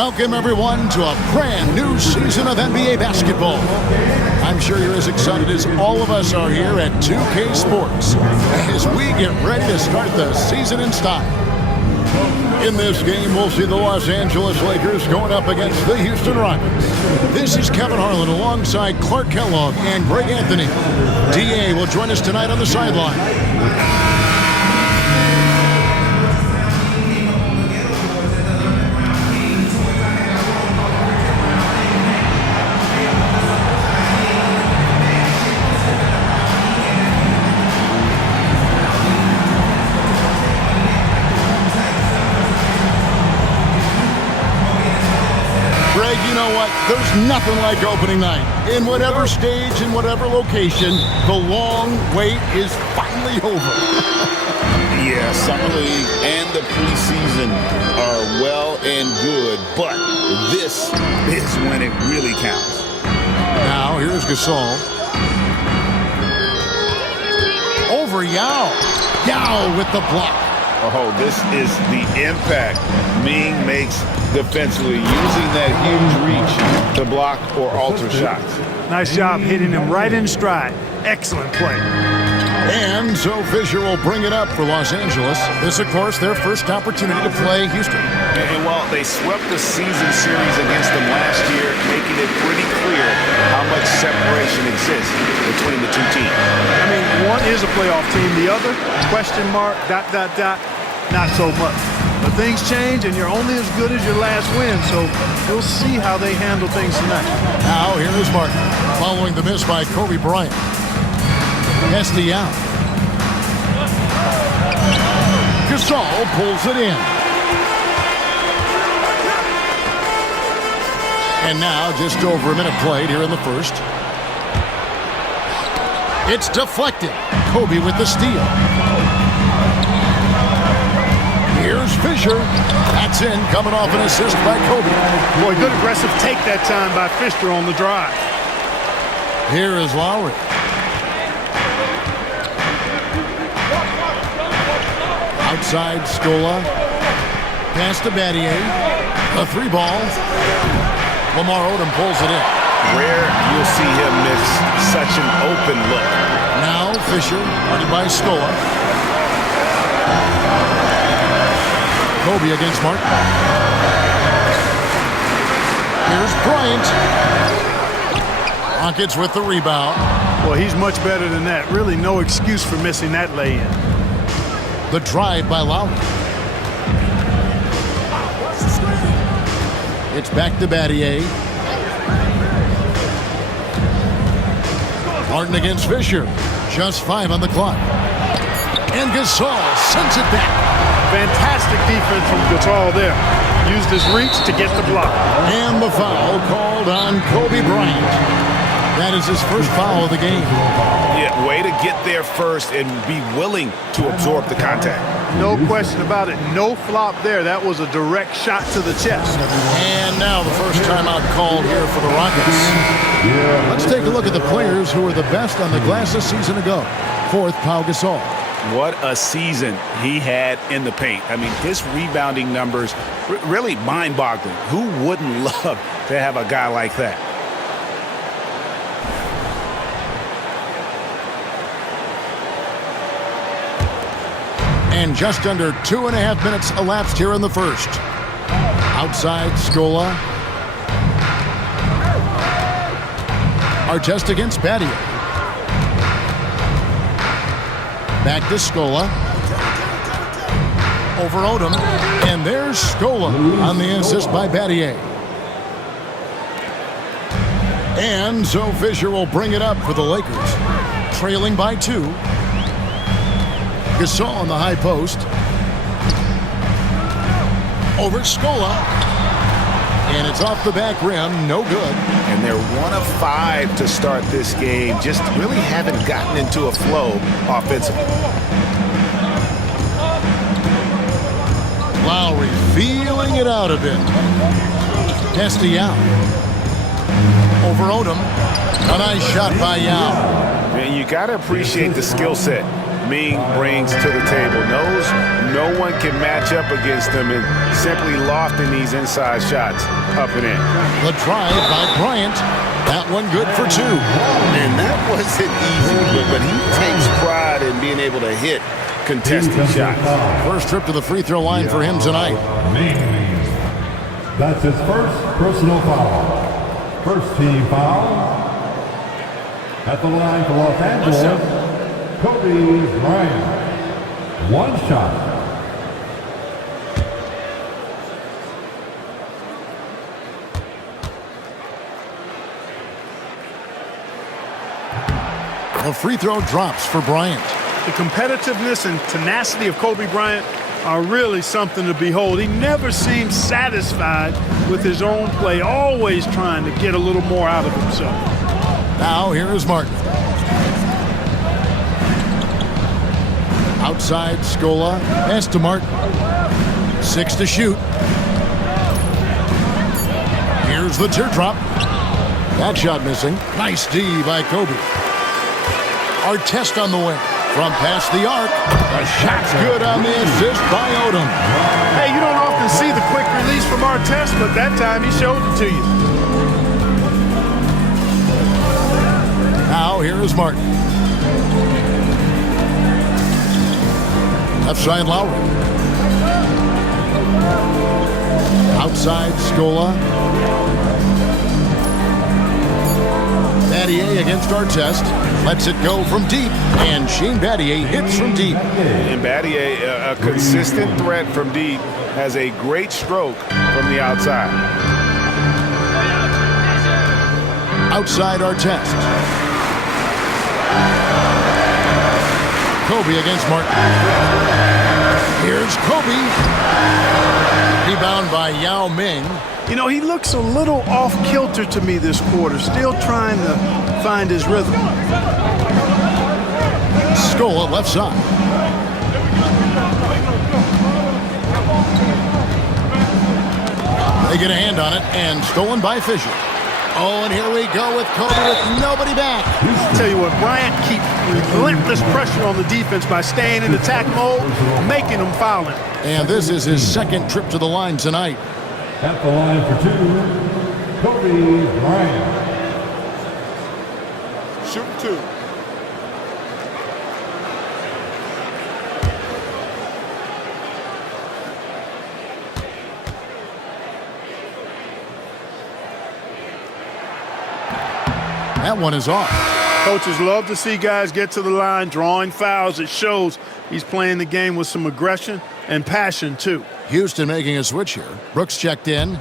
Welcome, everyone, to a brand new season of NBA basketball. I'm sure you're as excited as all of us are here at 2K Sports as we get ready to start the season in style. In this game, we'll see the Los Angeles Lakers going up against the Houston Rockets. This is Kevin Harlan alongside Clark Kellogg and Greg Anthony. DA will join us tonight on the sideline. You know what? There's nothing like opening night. In whatever stage, in whatever location, the long wait is finally over. Yeah, Summer League and the preseason are well and good, but this is when it really counts. Now, here's Gasol. Over Yao. Yao with the block. Oh, this is the impact Ming makes defensively, using that huge reach to block or alter shots. Nice job hitting him right in stride. Excellent play. And so Fisher will bring it up for Los Angeles. This, of course, their first opportunity to play Houston. And while they swept the season series against them last year, making it pretty clear how much separation exists between the two teams. I mean, one is a playoff team. The other, question mark, ... not so much. But things change, and you're only as good as your last win, so we'll see how they handle things tonight. Now, here is Martin, following the miss by Kobebryant. Yao. Gasol pulls it in. And now, just over a minute played here in the first. It's deflected. Kobe with the steal. Here's Fisher. That's in, coming off an assist by Kobe. Boy, good aggressive take that time by Fisher on the drive. Here is Lowry. Outside, Scola. Pass to Battier. A three ball. Lamar Odom pulls it in. Rare you'll see him miss such an open look. Now Fisher, running by Scola. Kobe against Martin. Here's Bryant. Rockets with the rebound. Well, he's much better than that. Really no excuse for missing that lay-in. The drive by Lowry. It's back to Battier. Martin against Fisher. Just 5 on the clock. And Gasol sends it back. Fantastic defense from Gasol there. Used his reach to get the block. And the foul called on Kobe Bryant. That is his first foul of the game. Yeah, way to get there first and be willing to absorb the contact. No question about it. No flop there. That was a direct shot to the chest. And now the first timeout called here for the Rockets. Let's take a look at the players who were the best on the glass a season ago. Fourth, Pau Gasol. What a season he had in the paint. I mean, his rebounding numbers, really mind-boggling. Who wouldn't love to have a guy like that? And just under 2.5 minutes elapsed here in the first. Outside, Scola. Artest against Battier. Back to Scola. Over Odom. And there's Scola on the assist by Battier. And so Fisher will bring it up for the Lakers. Trailing by 2. Gasol on the high post. Over Scola. And it's off the back rim. No good. And they're 1 of 5 to start this game. Just really haven't gotten into a flow offensively. Lowry feeling it out a bit. Yao. Over Odom. A nice shot by Yao. And you got to appreciate the skill set. Ming brings to the table. Knows no one can match up against him and simply lofting these inside shots up and in. The drive by Bryant. That one good for two. And that wasn't easy, but he takes pride in being able to hit contested shots. First trip to the free throw line for him tonight. That's his first personal foul. First team foul. At the line for Los Angeles, Kobebryant. One shot. The free throw drops for Bryant. The competitiveness and tenacity of Kobe Bryant are really something to behold. He never seems satisfied with his own play, always trying to get a little more out of himself. Now here is Martin. Outside Scola, pass to Martin. 6 to shoot. Here's the teardrop. That shot missing. Nice D by Kobe. Artest on the wing. From past the arc. The shot's good on the assist by Odom. Hey, you don't often see the quick release from Artest, but that time he showed it to you. Now here is Martin. Left side Lowry. Outside Scola. Battier against Artest. Lets it go from deep. And Shane Battier hits from deep. And Battier, a consistent threat from deep, has a great stroke from the outside. Outside Artest. Kobe against Martin. Here's Kobe. Rebound by Yao Ming. You know, he looks a little off-kilter to me this quarter, still trying to find his rhythm. Scola left side. They get a hand on it, and stolen by Fisher. Oh, and here we go with Kobe with nobody back. I'll tell you what, Bryant keeps relentless pressure on the defense by staying in attack mode, making them foul him. And this is his second trip to the line tonight. At the line for two, Kobebryant. Shoot two. That one is off. Coaches love to see guys get to the line, drawing fouls. It shows he's playing the game with some aggression and passion, too. Houston making a switch here. Brooks checked in.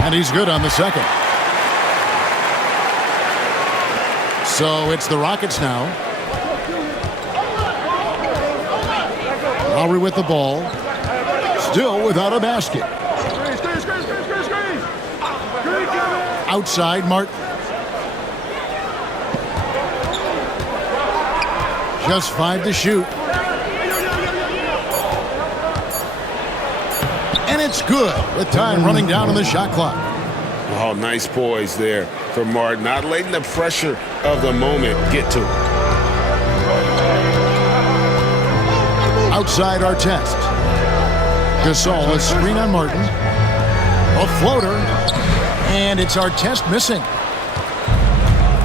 And he's good on the second. So it's the Rockets now. Lowry with the ball. Still without a basket. Outside, Martin. Just 5 to shoot. And it's good with time running down on the shot clock. Oh, nice poise there for Martin. Not letting the pressure of the moment get to him. Outside Artest. Gasol, a screen on Martin. A floater. And it's Artest missing.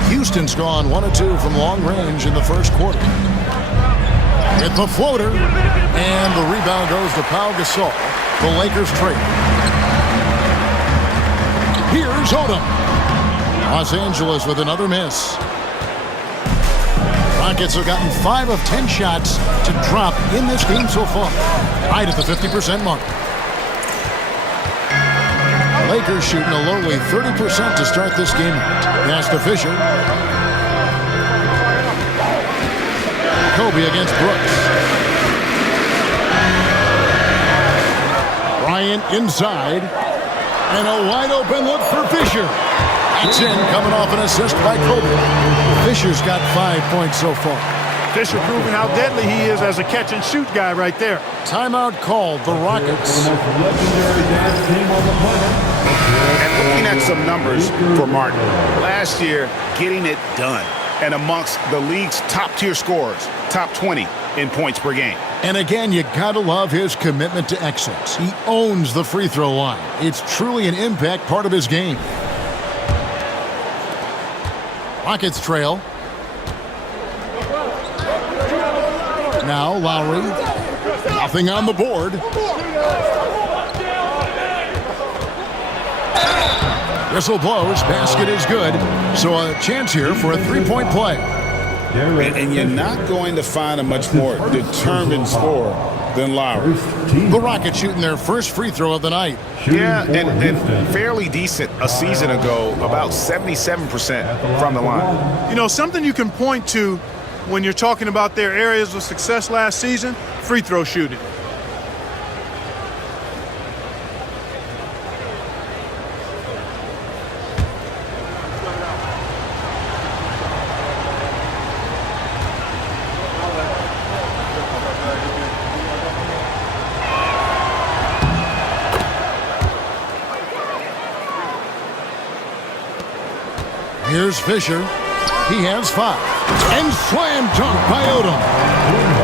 Houston's gone 1 of 2 from long range in the first quarter. Hit the floater. And the rebound goes to Pau Gasol. The Lakers trade. Here's Odom. Los Angeles with another miss. Rockets have gotten 5 of 10 shots to drop in this game so far. Right at the 50% mark. Lakers shooting a lowly 30% to start this game. Pass to Fisher. Kobe against Brooks. Bryant inside. And a wide open look for Fisher. That's in, coming off an assist by Kobe. Fisher's got 5 points so far. Fisher proving how deadly he is as a catch-and-shoot guy right there. Timeout called, the Rockets. The most legendary dance team on the planet. And looking at some numbers for Martin, last year, getting it done. And amongst the league's top-tier scorers, top 20 in points per game. And again, you gotta love his commitment to excellence. He owns the free throw line. It's truly an impact part of his game. Rockets trail. Now Lowry. Nothing on the board. Whistle blows. Basket is good. So a chance here for a three-point play. And you're not going to find a much more determined scorer than Lowry. The Rockets shooting their first free throw of the night. Yeah, and fairly decent a season ago, about 77% from the line. You know, something you can point to when you're talking about their areas of success last season, free throw shooting. Here's Fisher. He has 5. And slam dunk by Odom.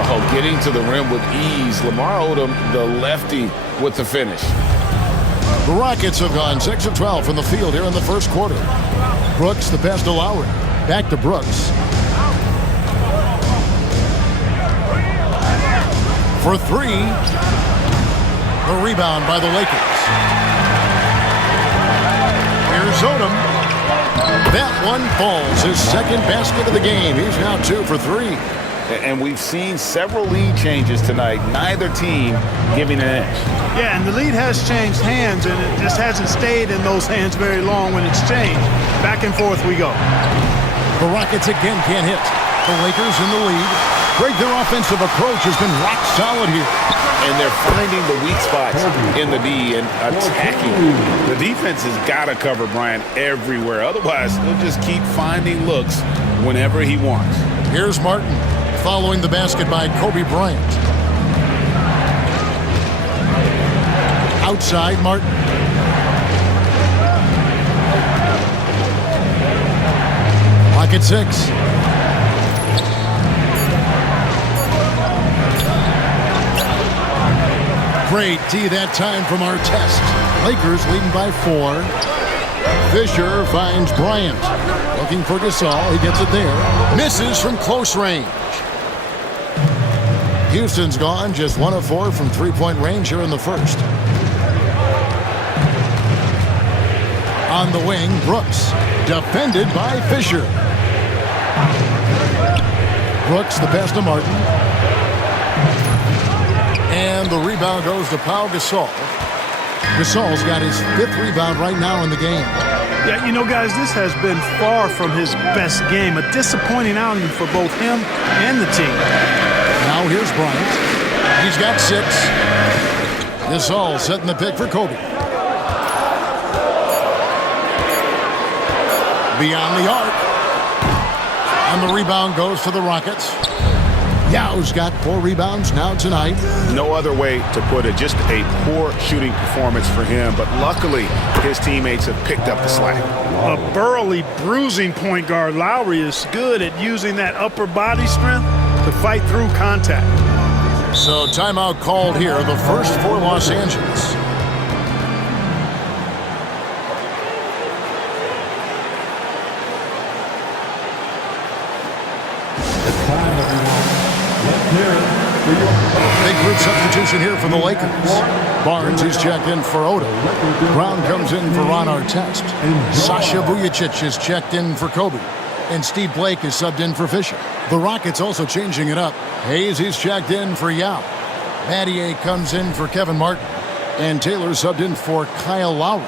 Oh, getting to the rim with ease. Lamar Odom, the lefty, with the finish. The Rockets have gone 6 of 12 from the field here in the first quarter. Brooks, the pass to Lowry. Back to Brooks. For 3. The rebound by the Lakers. Here's Odom. That one falls. His second basket of the game. He's now 2 for 3. And we've seen several lead changes tonight. Neither team giving an edge. Yeah, and the lead has changed hands, and it just hasn't stayed in those hands very long when it's changed. Back and forth we go. The Rockets again can't hit. The Lakers in the lead. Greg, their offensive approach has been rock solid here. And they're finding the weak spots in the D and attacking. The defense has got to cover Bryant everywhere. Otherwise, he'll just keep finding looks whenever he wants. Here's Martin following the basket by Kobebryant. Outside, Martin. Pocket 6. Great D that time from our test. Lakers leading by 4. Fisher finds Bryant. Looking for Gasol. He gets it there. Misses from close range. Houston's gone just 1 of 4 from three-point range here in the first. On the wing, Brooks. Defended by Fisher. Brooks, the pass to Martin. And the rebound goes to Pau Gasol. Gasol's got his 5th rebound right now in the game. Yeah, you know, guys, this has been far from his best game. A disappointing outing for both him and the team. Now here's Bryant. He's got 6. Gasol setting the pick for Kobe. Beyond the arc. And the rebound goes to the Rockets. Yao's got 4 rebounds now tonight. No other way to put it. Just a poor shooting performance for him. But luckily, his teammates have picked up the slack. A burly, bruising point guard, Lowry is good at using that upper body strength to fight through contact. So timeout called here, the first for Los Angeles. Big group substitution here for the Lakers. Barnes, he's checked in for Odom. Brown comes in for Ron Artest. Sasha Vujacic is checked in for Kobe. And Steve Blake is subbed in for Fisher. The Rockets also changing it up. Hayes, he's checked in for Yao. Mattier comes in for Kevin Martin. And Taylor subbed in for Kyle Lowry.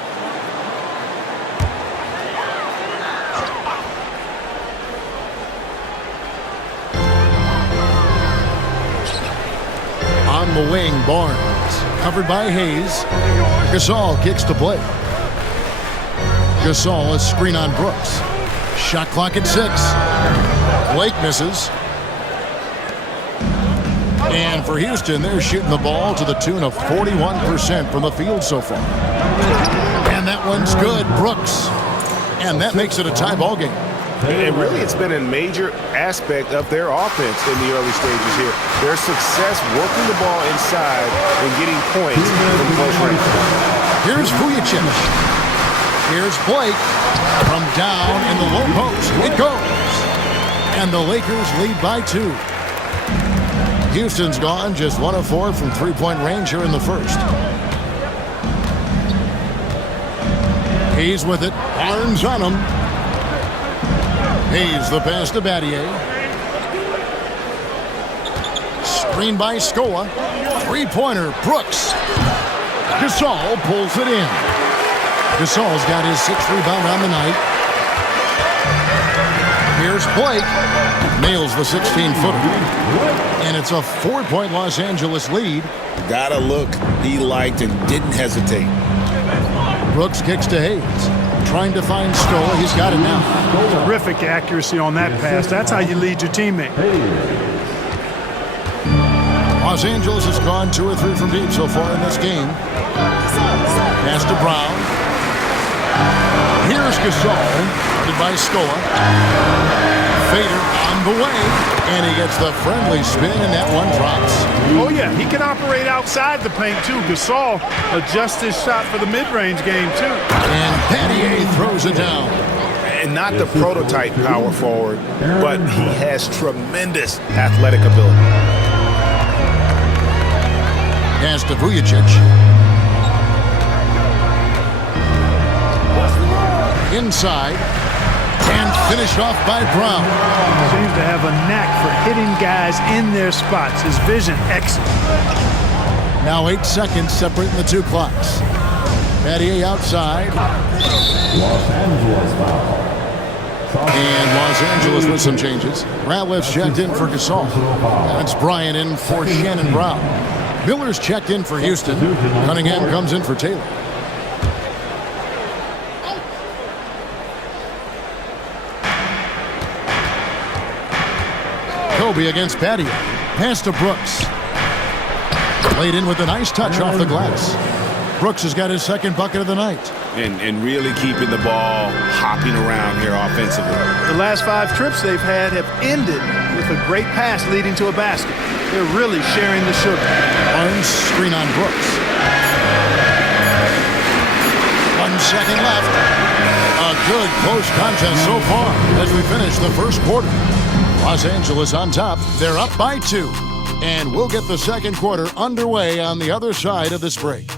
On the wing, Barnes. Covered by Hayes. Gasol kicks to Blake. Gasol, a screen on Brooks. Shot clock at 6. Blake misses. And for Houston, they're shooting the ball to the tune of 41% from the field so far. And that one's good. Brooks. And that makes it a tie ball game. And really, it's been a major aspect of their offense in the early stages here. Their success working the ball inside and getting points from close range. Here's Vujicic. Here's Blake. From down in the low post, it goes. And the Lakers lead by 2. Houston's gone just 1 of 4 from three-point range here in the first. He's with it. Arms on him. He's the pass to Battier. Screen by Scola. Three-pointer, Brooks. Gasol pulls it in. Gasol's got his 6th rebound on the night. Here's Blake. Nails the 16-footer. And it's a 4-point Los Angeles lead. Got a look he liked and didn't hesitate. Brooks kicks to Hayes. Trying to find Scola. He's got it now. Terrific accuracy on that pass. That's how you lead your teammate. Los Angeles has gone 2 or 3 from deep so far in this game. Pass to Brown. Here's Gasol. Guarded by Scola. Fader on the way. And he gets the friendly spin, and that one drops. Oh, yeah. He can operate outside the paint, too. Gasol adjusts his shot for the mid-range game, too. And Battier throws it down. And not the prototype power forward, but he has tremendous athletic ability. Pass to Vujicic. Inside. And finished off by Brown. Seems to have a knack for hitting guys in their spots. His vision, excellent. Now 8 seconds separating the 2 clocks. Battier outside. Los Angeles foul. And Los Angeles with some changes. Ratliff's checked in for Gasol. That's Bryant in for Shannon Brown. Miller's checked in for Houston. Cunningham comes in for Taylor. Kobe against Battier. Pass to Brooks. Laid in with a nice touch off the glass. Brooks has got his 2nd bucket of the night. And really keeping the ball hopping around here offensively. The last 5 trips they've had have ended with a great pass leading to a basket. They're really sharing the sugar. Barnes screen on Brooks. 1 second left. A good close contest so far as we finish the first quarter. Los Angeles on top. They're up by 2. And we'll get the second quarter underway on the other side of this break.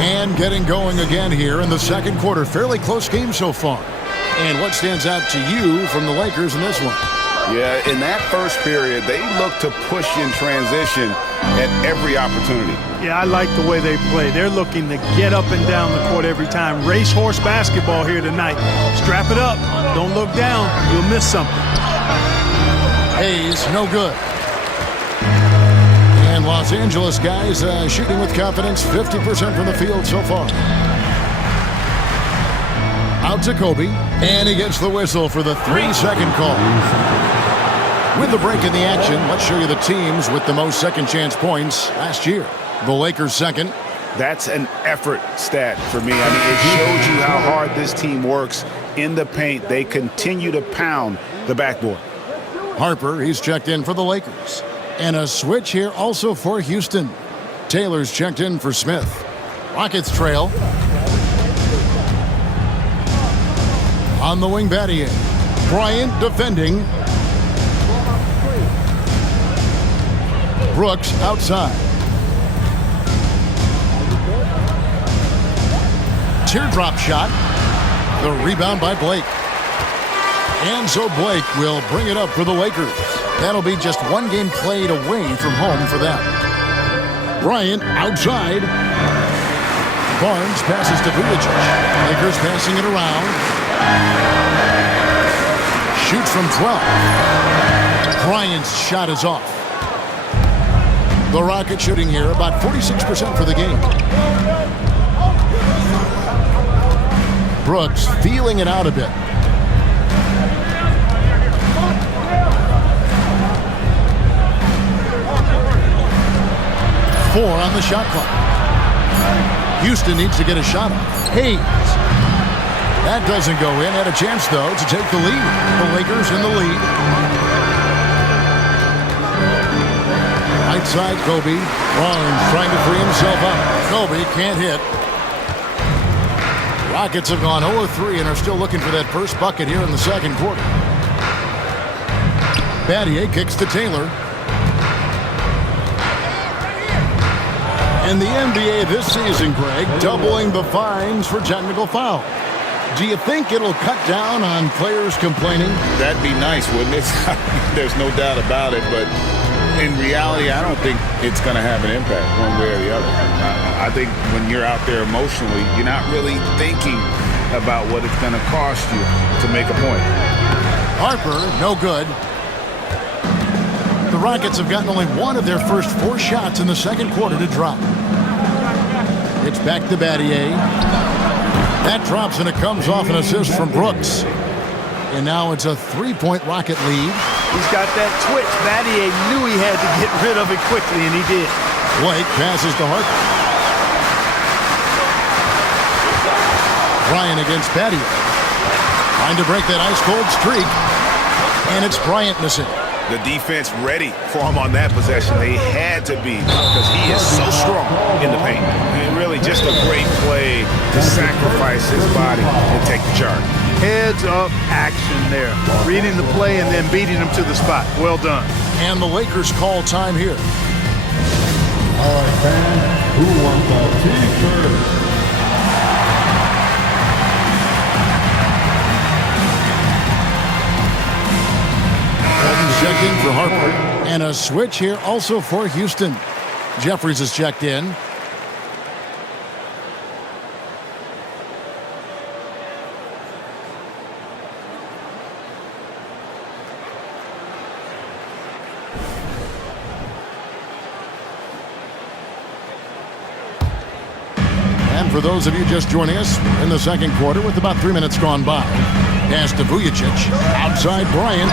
And getting going again here in the second quarter. Fairly close game so far. And what stands out to you from the Lakers in this one? Yeah, in that first period, they looked to push in transition at every opportunity. Yeah, I like the way they play. They're looking to get up and down the court every time. Racehorse basketball here tonight. Strap it up. Don't look down. You'll miss something. Hayes, no good. And Los Angeles guys shooting with confidence, 50% from the field so far. Out to Kobe, and he gets the whistle for the 3-second call. With the break in the action, let's show you the teams with the most second chance points last year. The Lakers second. That's an effort stat for me. I mean, it shows you how hard this team works in the paint. They continue to pound the backboard. Harper, he's checked in for the Lakers. And a switch here also for Houston. Taylor's checked in for Smith. Rockets trail. On the wing, Battier. Bryant defending. Brooks outside. Teardrop shot. The rebound by Blake. And so Blake will bring it up for the Lakers. That'll be just 1 game played away from home for them. Bryant outside. Barnes passes to Vujicic. Lakers passing it around. Shoots from 12. Bryant's shot is off. The Rockets shooting here about 46% for the game. Brooks feeling it out a bit. Four on the shot clock. Houston needs to get a shot off. Hayes. That doesn't go in. Had a chance, though, to take the lead. The Lakers in the lead. Right side, Kobe. Barnes trying to free himself up. Kobe can't hit. Rockets have gone 0-3 and are still looking for that first bucket here in the second quarter. Battier kicks to Taylor. In the NBA this season, Greg, doubling the fines for technical foul. Do you think it'll cut down on players complaining? That'd be nice, wouldn't it? There's no doubt about it, but in reality, I don't think it's going to have an impact one way or the other. I think when you're out there emotionally, you're not really thinking about what it's going to cost you to make a point. Harper, no good. The Rockets have gotten only one of their first 4 shots in the second quarter to drop. It's back to Battier. That drops and it comes off an assist from Brooks. And now it's a 3-point Rocket lead. He's got that twitch. Battier knew he had to get rid of it quickly, and he did. Blake passes to Harper. Bryant against Battier. Trying to break that ice-cold streak. And it's Bryant missing. The defense ready for him on that possession. They had to be because he is so strong in the paint. And really just a great play to sacrifice his body and take the charge. Heads-up action there. Reading the play and then beating him to the spot. Well done. And the Lakers call time here. All right, fans, who wants a T-shirt? Checking for Harper. And a switch here also for Houston. Jeffries is checked in. And for those of you just joining us in the second quarter with about 3 minutes gone by, pass to Vujacic. Outside Bryant.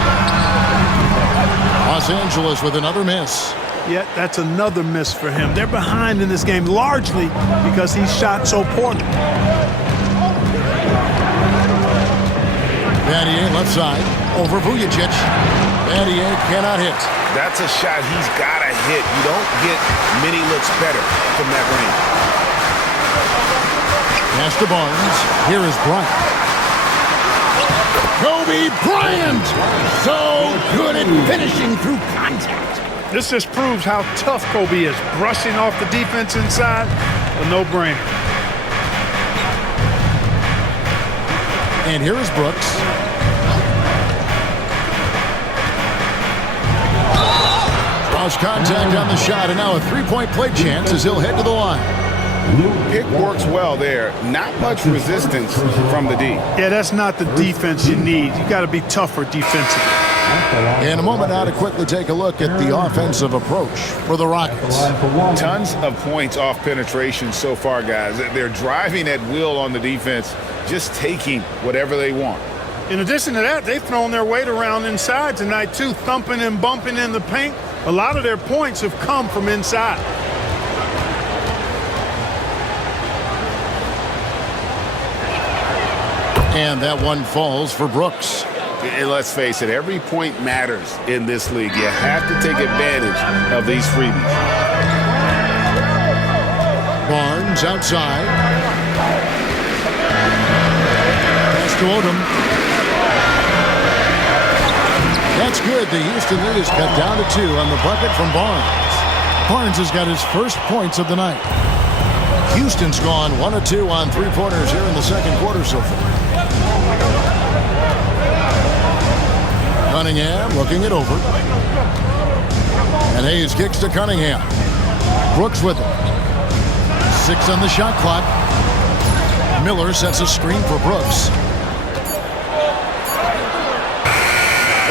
Los Angeles with another miss. Yeah, that's another miss for him. They're behind in this game largely because he shot so poorly. Battier left side over Vujacic. Battier cannot hit. That's a shot he's got to hit. You don't get many looks better from that range. Pass to Barnes. Here is Bryant. Kobe Bryant! So good at finishing through contact. This just proves how tough Kobe is. Brushing off the defense inside, a no-brainer. And here is Brooks. Draws contact on the shot, and now a 3-point play chance as he'll head to the line. Pick works well there. Not much resistance from the D. Yeah, that's not the defense you need. You got to be tougher defensively. In a moment now to quickly take a look at the offensive approach for the Rockets. Tons of points off penetration so far, guys. They're driving at will on the defense, just taking whatever they want. In addition to that, they've thrown their weight around inside tonight, too, thumping and bumping in the paint. A lot of their points have come from inside. And that one falls for Brooks. And let's face it, every point matters in this league. You have to take advantage of these freebies. Barnes outside. Pass to Odom. That's good. The Houston lead is cut down to 2 on the bucket from Barnes. Barnes has got his first points of the night. Houston's gone 1 of 2 on 3-pointers here in the second quarter so far. Cunningham looking it over. And Hayes kicks to Cunningham. Brooks with him. 6 on the shot clock. Miller sets a screen for Brooks.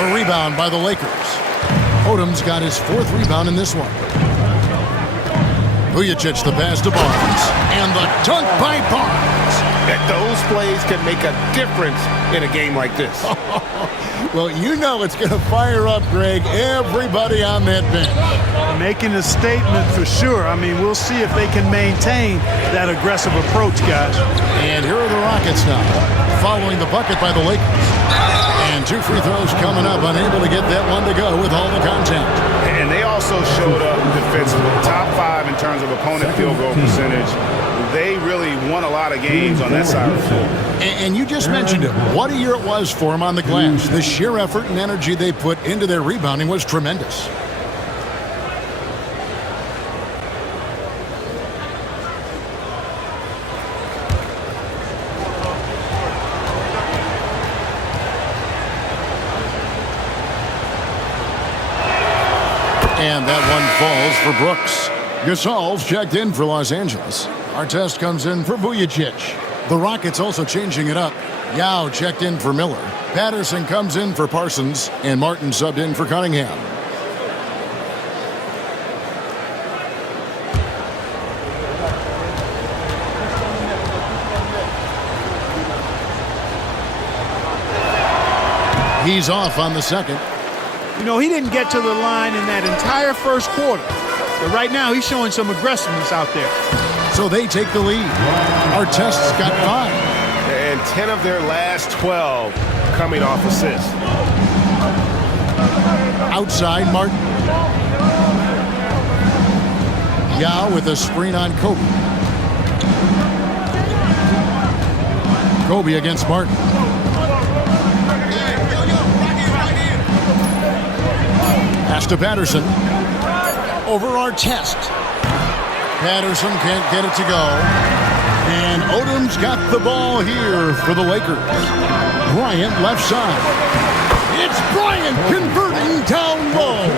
A rebound by the Lakers. Odom's got his 4th rebound in this one. Vujacic the pass to Barnes. And the dunk by Barnes. Those plays can make a difference in a game like this. Well, you know it's going to fire up, Greg, everybody on that bench. Making a statement for sure. I mean, we'll see if they can maintain that aggressive approach, guys. And here are the Rockets now, following the bucket by the Lakers. And 2 free throws coming up, unable to get that one to go with all the contact. And they also showed up defensively. Top 5 in terms of opponent field goal percentage. They really won a lot of games on that side of the floor. And you just mentioned it. What a year it was for them on the glass. The sheer effort and energy they put into their rebounding was tremendous. And that one falls for Brooks. Gasol's checked in for Los Angeles. Artest comes in for Vujacic. The Rockets also changing it up. Yao checked in for Miller. Patterson comes in for Parsons. And Martin subbed in for Cunningham. He's off on the second. You know, he didn't get to the line in that entire first quarter. But right now, he's showing some aggressiveness out there. So they take the lead. Artest's got 5. And 10 of their last 12 coming off assists. Outside, Martin. Yao with a screen on Kobe. Kobe against Martin. Pass to Patterson. Over Artest. Patterson can't get it to go. And Odom's got the ball here for the Lakers. Bryant left side. It's Bryant converting down low.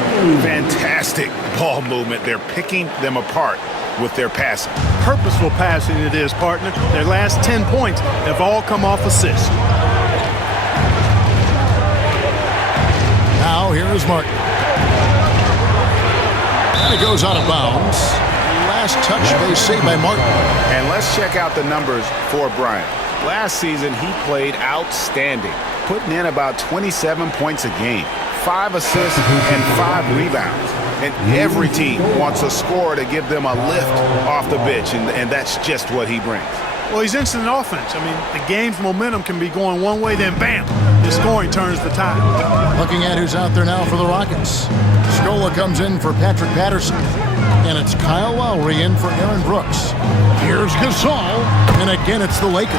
Fantastic ball movement. They're picking them apart with their passing. Purposeful passing it is, partner. Their last 10 points have all come off assists. Now here is Martin. And it goes out of bounds. Last touch base saved by Martin. And let's check out the numbers for Bryant. Last season, he played outstanding, putting in about 27 points a game, 5 assists and 5 rebounds. And every team wants a scorer to give them a lift off the bench, and that's just what he brings. Well, he's instant offense. I mean, the game's momentum can be going one way, then bam, the scoring turns the tide. Looking at who's out there now for the Rockets. Scola comes in for Patrick Patterson. And it's Kyle Lowry in for Aaron Brooks. Here's Gasol. And again, it's the Lakers.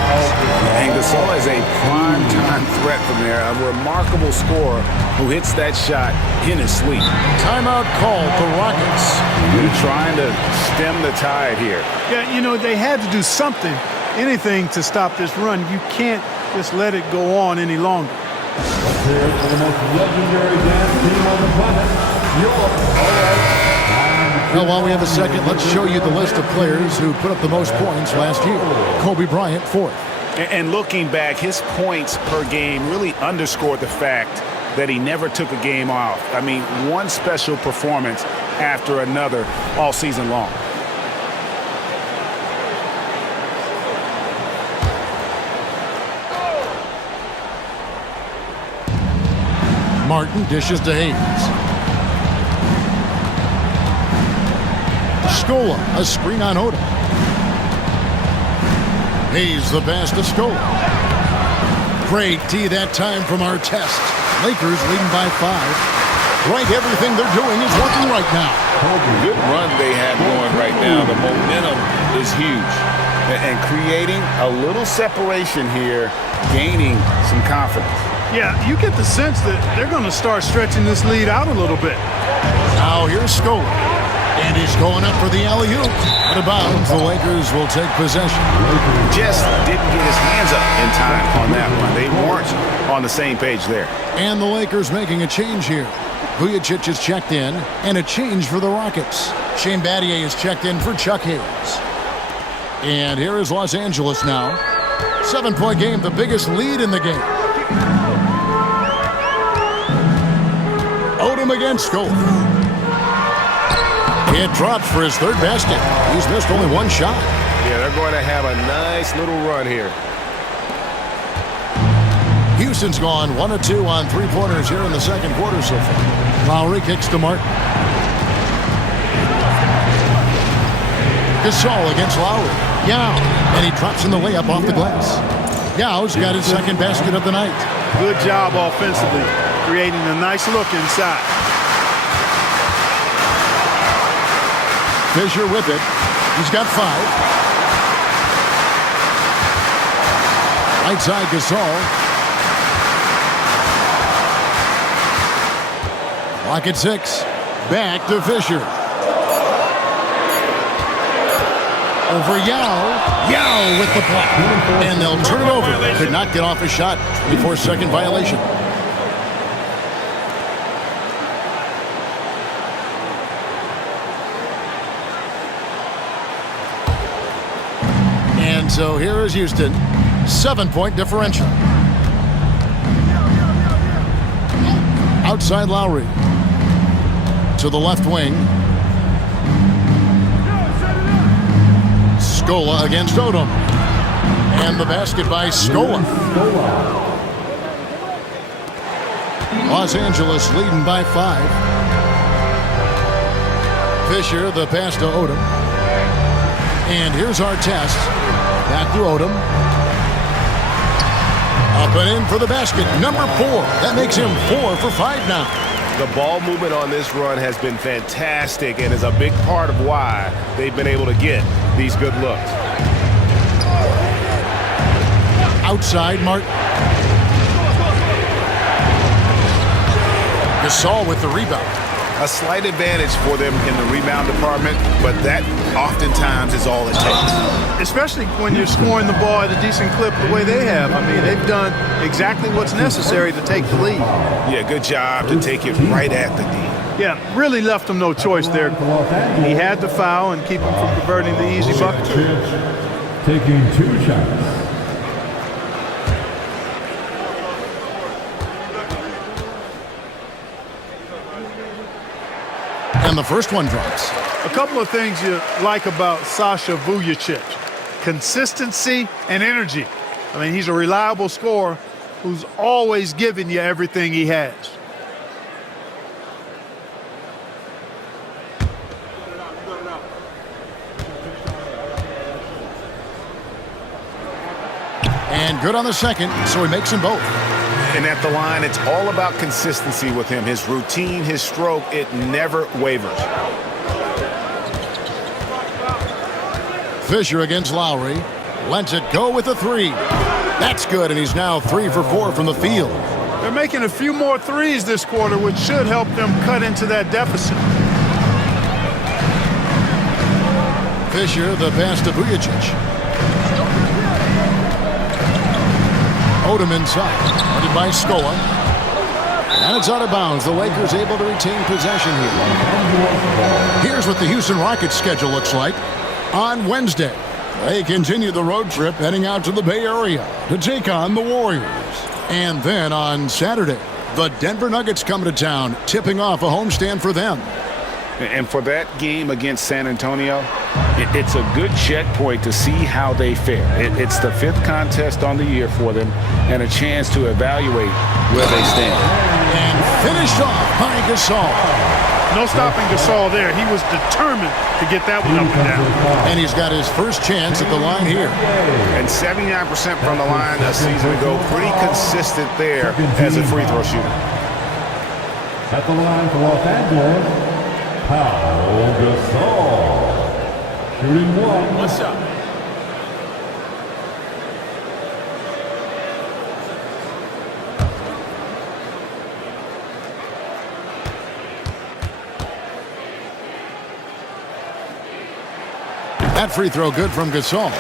And Gasol is a prime-time threat from there. A remarkable scorer who hits that shot in his sleep. Timeout called the Rockets. They're trying to stem the tide here. Yeah, you know, they had to do something, anything to stop this run. You can't just let it go on any longer. Here for the most legendary dance team on the planet, Now, while we have a second, let's show you the list of players who put up the most points last year. Kobe Bryant, 4th. And looking back, his points per game really underscored the fact that he never took a game off. I mean, one special performance after another all season long. Martin dishes to Hayes. Scola, a screen on Odom. Hayes the pass to Scola. Great D that time from Artest. Lakers leading by 5. Right, everything they're doing is working right now. Good run they have going right now. The momentum is huge. And creating a little separation here, gaining some confidence. Yeah, you get the sense that they're going to start stretching this lead out a little bit. Now here's Scola. And he's going up for the alley-oop. Out of bounds, the Lakers will take possession. Just didn't get his hands up in time on that one. They weren't on the same page there. And the Lakers making a change here. Vujacic is checked in, and a change for the Rockets. Shane Battier is checked in for Chuck Hayes. And here is Los Angeles now. 7-point game, the biggest lead in the game. Odom against Scola. It drops for his 3rd basket. He's missed only 1 shot. Yeah, they're going to have a nice little run here. Houston's gone 1 of 2 on three-pointers here in the second quarter so far. Lowry kicks to Martin. Gasol against Lowry. Yao. And he drops in the layup off the glass. Yao's got his second basket of the night. Good job offensively, creating a nice look inside. Fisher with it. He's got 5. Right side Gasol. Lock at 6. Back to Fisher. Over Yao. Yao with the block. And they'll turn it over. Could not get off a shot. 24-second violation. And so here is Houston. 7-point differential. Outside Lowry. To the left wing. Scola against Odom. And the basket by Scola. Los Angeles leading by 5. Fisher, the pass to Odom. And here's our test. Back to Odom. Up and in for the basket. Number 4. That makes him 4 for 5 now. The ball movement on this run has been fantastic and is a big part of why they've been able to get these good looks. Outside Martin. Gasol with the rebound. A slight advantage for them in the rebound department, but that oftentimes is all it takes. Especially when you're scoring the ball at a decent clip the way they have. I mean, they've done exactly what's necessary to take the lead. Yeah, good job to take it right at the D. Yeah, really left them no choice there. He had to foul and keep him from converting the easy bucket. Taking 2 shots. And the first one drops. A couple of things you like about Sasha Vujacic. Consistency and energy. I mean, he's a reliable scorer who's always giving you everything he has. And good on the second, so he makes them both. And at the line, it's all about consistency with him. His routine, his stroke, it never wavers. Fisher against Lowry. Lets it go with a 3. That's good, and he's now 3 for 4 from the field. They're making a few more threes this quarter, which should help them cut into that deficit. Fisher, the pass to Vujacic. Odom inside, headed by Scola. And it's out of bounds. The Lakers able to retain possession here. Here's what the Houston Rockets schedule looks like. On Wednesday, they continue the road trip heading out to the Bay Area to take on the Warriors. And then on Saturday, the Denver Nuggets come to town, tipping off a homestand for them. And for that game against San Antonio, it's a good checkpoint to see how they fare. It's the 5th contest on the year for them and a chance to evaluate where they stand. And finished off by Gasol. No stopping Gasol there. He was determined to get that one up and down. And he's got his first chance at the line here. And 79% from the line a season ago. Pretty consistent there as a free throw shooter. At the line for Los Angeles, Gasol. Shooting 1. What's up? That free throw good from Gasol.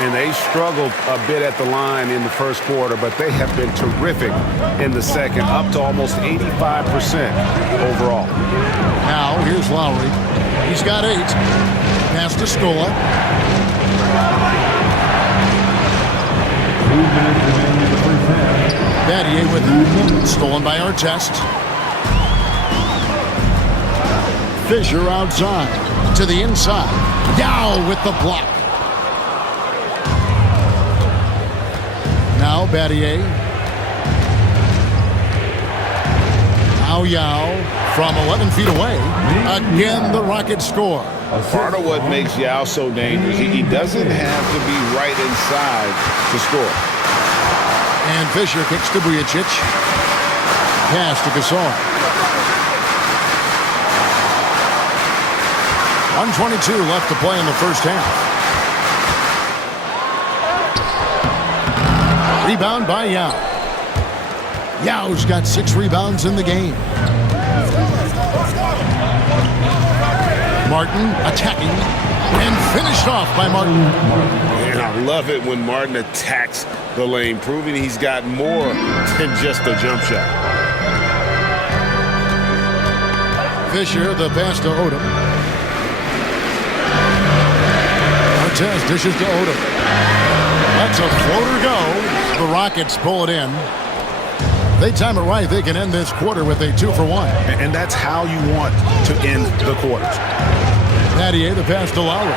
And they struggled a bit at the line in the first quarter, but they have been terrific in the second, up to almost 85% overall. Now, here's Lowry. He's got 8. Pass to Scola. 2 minutes remaining in the first half. Battier with him. Stolen by Artest. Fisher outside. To the inside. Yao with the block. Battier. Yao from 11 feet away. Again, the Rockets score. Part of what makes Yao so dangerous, he doesn't have to be right inside to score. And Fisher kicks to Vujacic. Pass to Gasol. 1:22 left to play in the first half. Rebound by Yao. Yao's got 6 rebounds in the game. Martin attacking and finished off by Martin. And I love it when Martin attacks the lane, proving he's got more than just a jump shot. Fisher, the pass to Odom. Cortez dishes to Odom. That's a floater go. The Rockets pull it in. They time it right, they can end this quarter with a 2-for-1. And that's how you want to end the quarters. Battier, the pass to Lowry.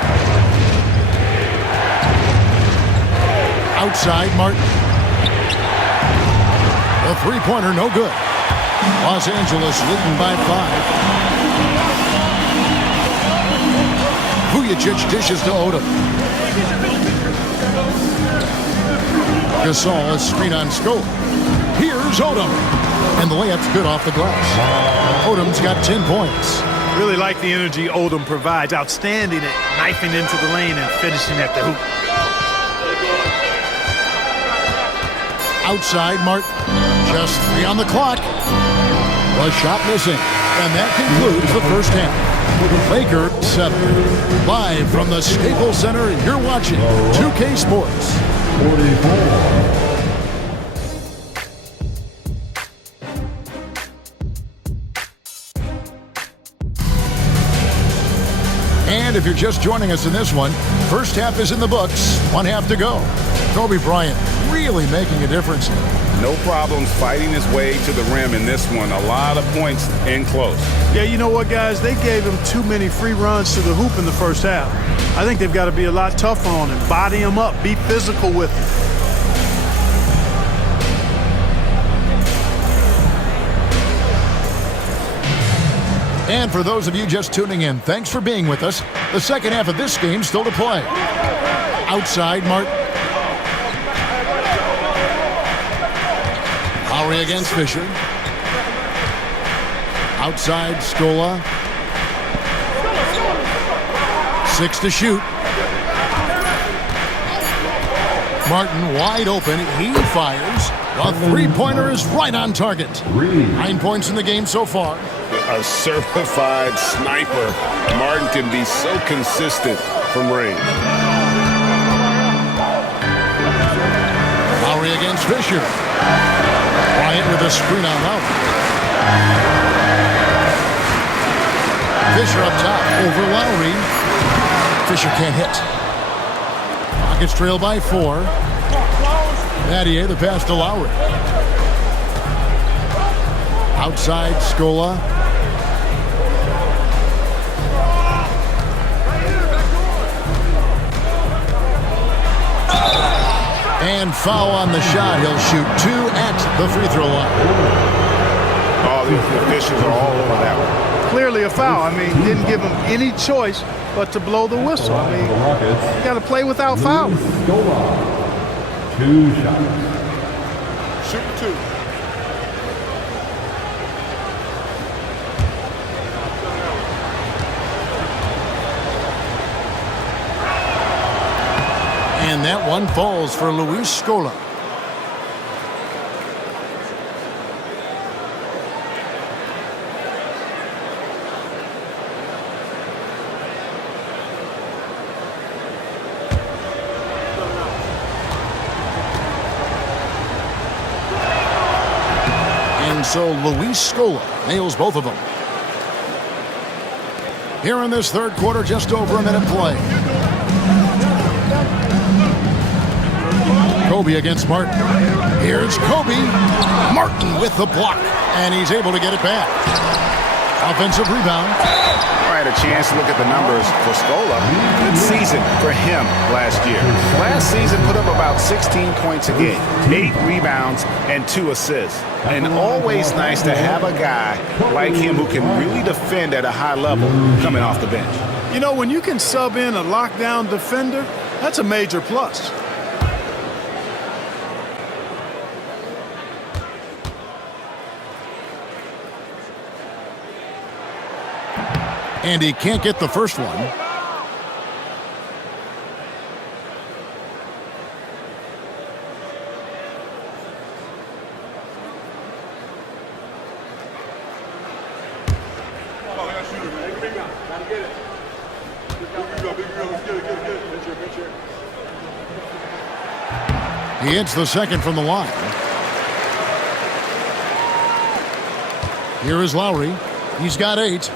Outside, Martin. The three-pointer, no good. Los Angeles leading by 5. Vujacic dishes to Odom. Gasol, a screen on Scope. Here's Odom. And the layup's good off the glass. Odom's got 10 points. Really like the energy Odom provides. Outstanding at knifing into the lane and finishing at the hoop. Outside, Martin. Just 3 on the clock. The shot missing. And that concludes the first half. Lakers 7. Live from the Staples Center, you're watching 2K Sports. 44. And if you're just joining us in this one, first half is in the books, 1 half to go. Kobe Bryant really making a difference here. No problems fighting his way to the rim in this one. A lot of points in close. Yeah, you know what, guys? They gave him too many free runs to the hoop in the first half. I think they've got to be a lot tougher on him. Body him up. Be physical with him. And for those of you just tuning in, thanks for being with us. The second half of this game still to play. Outside, Martin. Lowry against Fisher. Outside, Scola. 6 to shoot. Martin wide open. He fires. The three-pointer is right on target. 9 points in the game so far. A certified sniper. Martin can be so consistent from range. Lowry against Fisher. Bryant with a screen on Lowry. Fisher up top over Lowry. Fisher can't hit. Rockets trail by 4. Battier, the pass to Lowry. Outside, Scola. And foul on the shot. He'll shoot 2 at the free throw line. Oh, the officials are all over that one. Clearly a foul. I mean, didn't give him any choice but to blow the whistle. I mean, you got to play without fouling. 2 shots. Shoot 2. And that one falls for Luis Scola. And so Luis Scola nails both of them. Here in this third quarter, just over a minute play. Kobe against Martin. Here's Kobe. Martin with the block. And he's able to get it back. Offensive rebound. All right, a chance to look at the numbers for Scola. Good season for him last year. Last season put up about 16 points a game, 8 rebounds, and 2 assists. And always nice to have a guy like him who can really defend at a high level coming off the bench. You know, when you can sub in a lockdown defender, that's a major plus. And he can't get the first one. He hits the second from the line. Here is Lowry. He's got 8.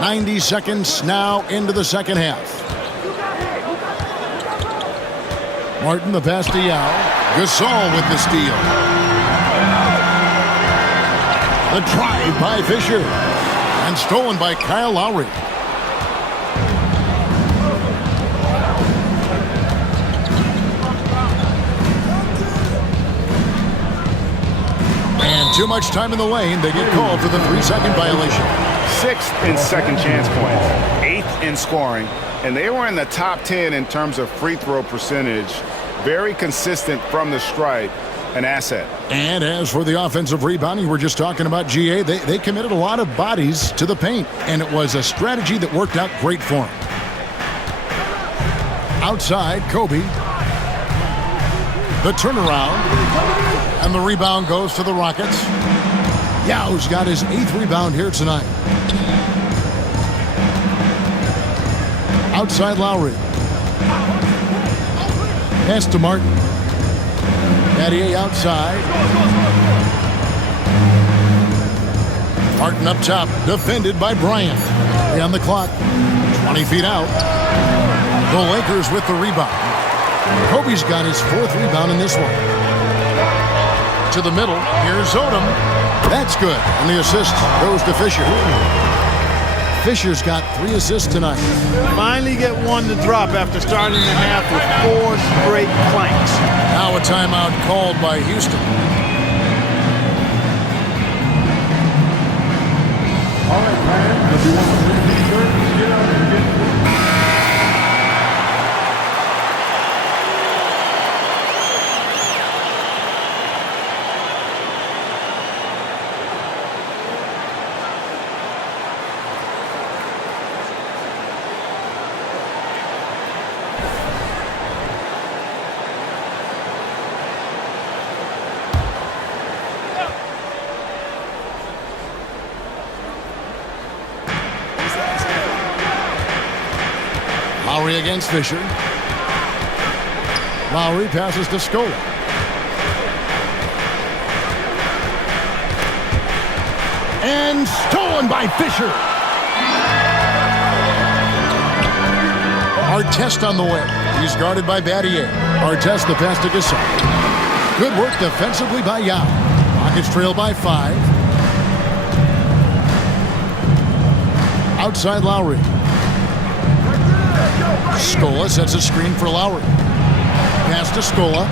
90 seconds now into the second half. Martin, the pass to Yao. Gasol with the steal. The drive by Fisher. And stolen by Kyle Lowry. And too much time in the lane. They get called for the 3-second violation. 6th in second chance points, 8th in scoring, and they were in the top 10 in terms of free throw percentage. Very consistent from the stripe, an asset. And as for the offensive rebounding, we're just talking about GA. They committed a lot of bodies to the paint, and it was a strategy that worked out great for them. Outside, Kobe. The turnaround, and the rebound goes to the Rockets. Yao's got his 8th rebound here tonight. Outside Lowry. Pass to Martin. Battier outside. Martin up top, defended by Bryant. 3 on the clock. 20 feet out. The Lakers with the rebound. Kobe's got his 4th rebound in this one. To the middle. Here's Odom. That's good. And the assist goes to Fisher. Fisher's got 3 assists tonight. Finally get one to drop after starting the half with 4 straight planks. Now a timeout called by Houston. All right, fans, if you want to bring these shirts, get out and get Lowry against Fisher. Lowry passes to Scola. And stolen by Fisher. Artest on the way. He's guarded by Battier. Artest the pass to Gasol. Good work defensively by Yao. Rockets trail by 5. Outside Lowry. Scola sets a screen for Lowry. Pass to Scola.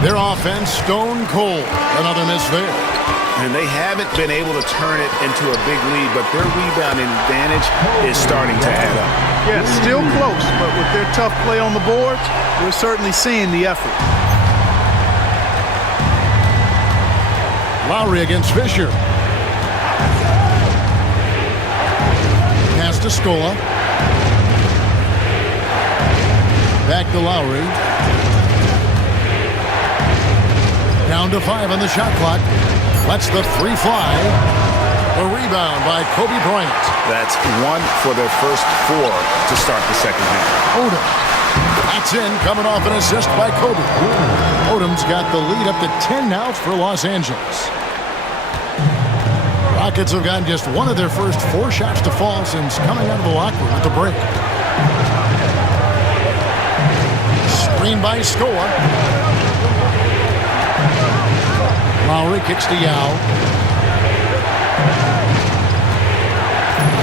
Their offense stone cold. Another miss there. And they haven't been able to turn it into a big lead, but their rebounding advantage is starting to add up. Yeah, still close, but with their tough play on the boards, we're certainly seeing the effort. Lowry against Fisher. Pass to Scola. Back to Lowry. Down to 5 on the shot clock. Lets the 3 fly. A rebound by Kobe Bryant. That's 1 for their first 4 to start the second half. Odom. That's in, coming off an assist by Kobe. Odom's got the lead up to 10 now for Los Angeles. Rockets have gotten just one of their first 4 shots to fall since coming out of the locker room at the break. Screen by Scola. Lowry kicks to Yao.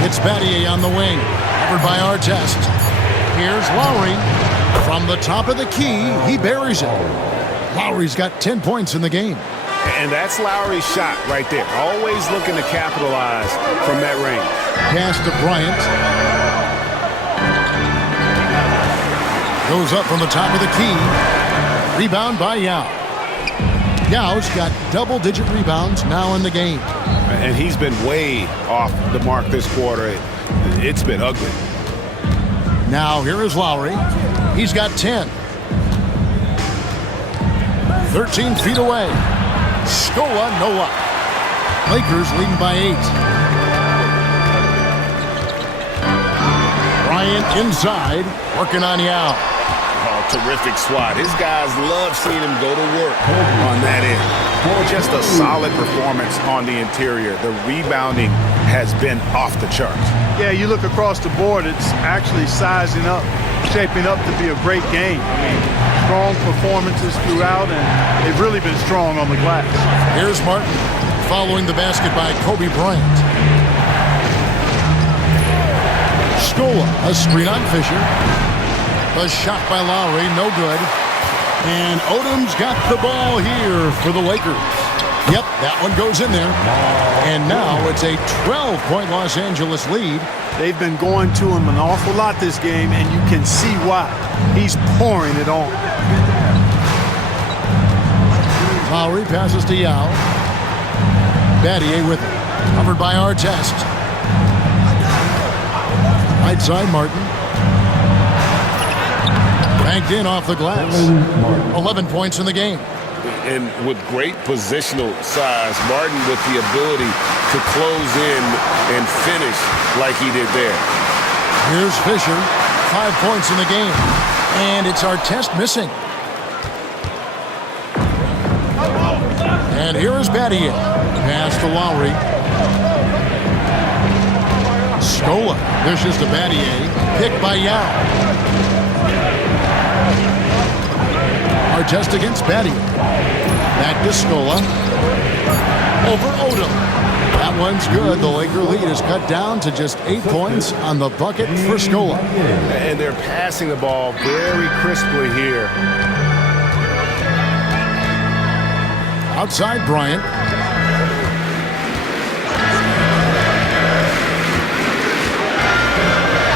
It's Battier on the wing. Covered by Artest. Here's Lowry. From the top of the key, he buries it. Lowry's got 10 points in the game. And that's Lowry's shot right there. Always looking to capitalize from that range. Pass to Bryant. Goes up from the top of the key. Rebound by Yao. Yao's got double-digit rebounds now in the game. And he's been way off the mark this quarter. It's been ugly. Now here is Lowry. He's got 10. 13 feet away. Scola, no luck. Lakers leading by 8. Bryant inside, working on Yao. Oh, terrific swat. His guys love seeing him go to work on that end. Just a solid performance on the interior. The rebounding has been off the charts. Yeah, you look across the board, it's actually sizing up, shaping up to be a great game. I mean, strong performances throughout, and they've really been strong on the glass. Here's Martin following the basket by Kobebryant. Scola, a screen on Fisher. A shot by Lowry, no good. And Odom's got the ball here for the Lakers. Yep, that one goes in there. And now it's a 12-point Los Angeles lead. They've been going to him an awful lot this game, and you can see why. He's pouring it on. Lowry passes to Yao. Battier with it. Covered by Artest. Right side, Martin. Banked in off the glass. 11 points in the game. And with great positional size, Martin with the ability to close in and finish like he did there. Here's Fisher. 5 points in the game. And it's Artest missing. And here is Battier. Pass to Lowry. Scola dishes to Battier. Picked by Yao. Artest against Battier. Back to Scola. Over Odom. That one's good. The Laker lead is cut down to just 8 points on the bucket for Scola. And they're passing the ball very crisply here. Outside Bryant.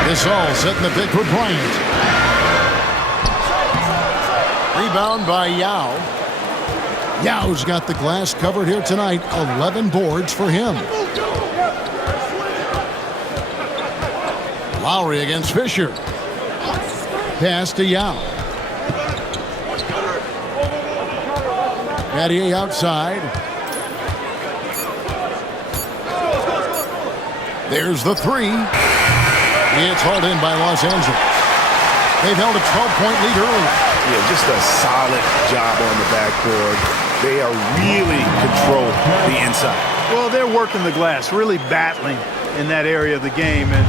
This all setting the pick for Bryant. Rebound by Yao. Yao's got the glass covered here tonight. 11 boards for him. Lowry against Fisher. Pass to Yao. Battier outside. There's the three. It's hauled in by Los Angeles. They've held a 12-point lead early. Yeah, just a solid job on the backboard. They are really control the inside. Well, they're working the glass, really battling in that area of the game, and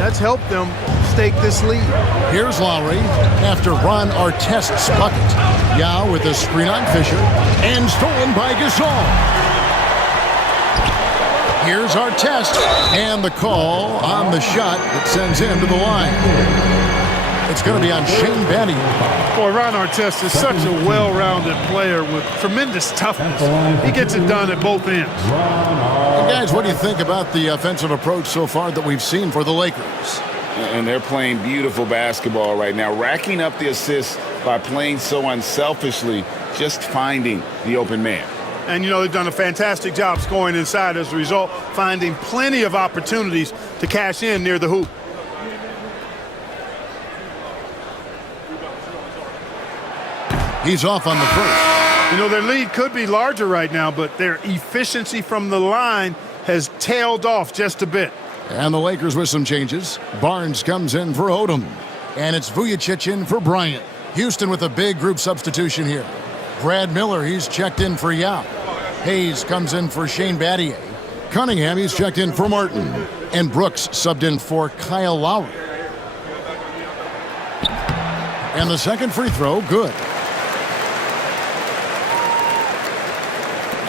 that's helped them stake this lead. Here's Lowry after Ron Artest's bucket. Yao with a screen on Fisher and stolen by Gasol. Here's Artest and the call on the shot that sends him to the line. It's going to be on Shane Battier. Boy, Ron Artest is such a well-rounded player with tremendous toughness. He gets it done at both ends. And guys, what do you think about the offensive approach so far that we've seen for the Lakers? And they're playing beautiful basketball right now, racking up the assists by playing so unselfishly, just finding the open man. And, you know, they've done a fantastic job scoring inside as a result, finding plenty of opportunities to cash in near the hoop. He's off on the first. You know, their lead could be larger right now, but their efficiency from the line has tailed off just a bit. And the Lakers with some changes. Barnes comes in for Odom. And it's Vujacic in for Bryant. Houston with a big group substitution here. Brad Miller, he's checked in for Yao. Hayes comes in for Shane Battier. Cunningham, he's checked in for Martin. And Brooks subbed in for Kyle Lowry. And the second free throw, good.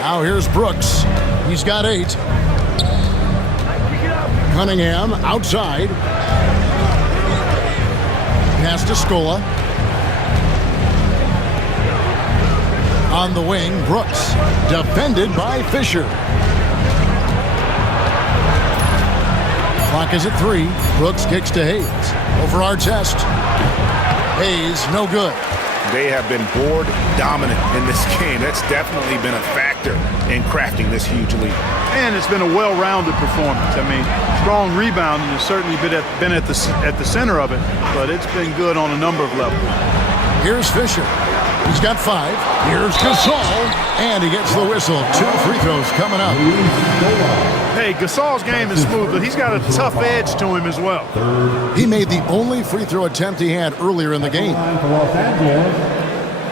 Now here's Brooks. He's got 8. Cunningham outside. Pass to Scola. On the wing, Brooks. Defended by Fisher. Clock is at 3. Brooks kicks to Hayes. Over Artest. Hayes, no good. They have been board dominant in this game. That's definitely been a factor in crafting this huge lead. And it's been a well-rounded performance. I mean, strong rebounding has certainly been at the center of it, but it's been good on a number of levels. Here's Fisher. He's got 5. Here's Gasol, and he gets the whistle. 2 free throws coming up. Hey, Gasol's game is smooth, but he's got a tough edge to him as well. He made the only free throw attempt he had earlier in the game. For Los Angeles,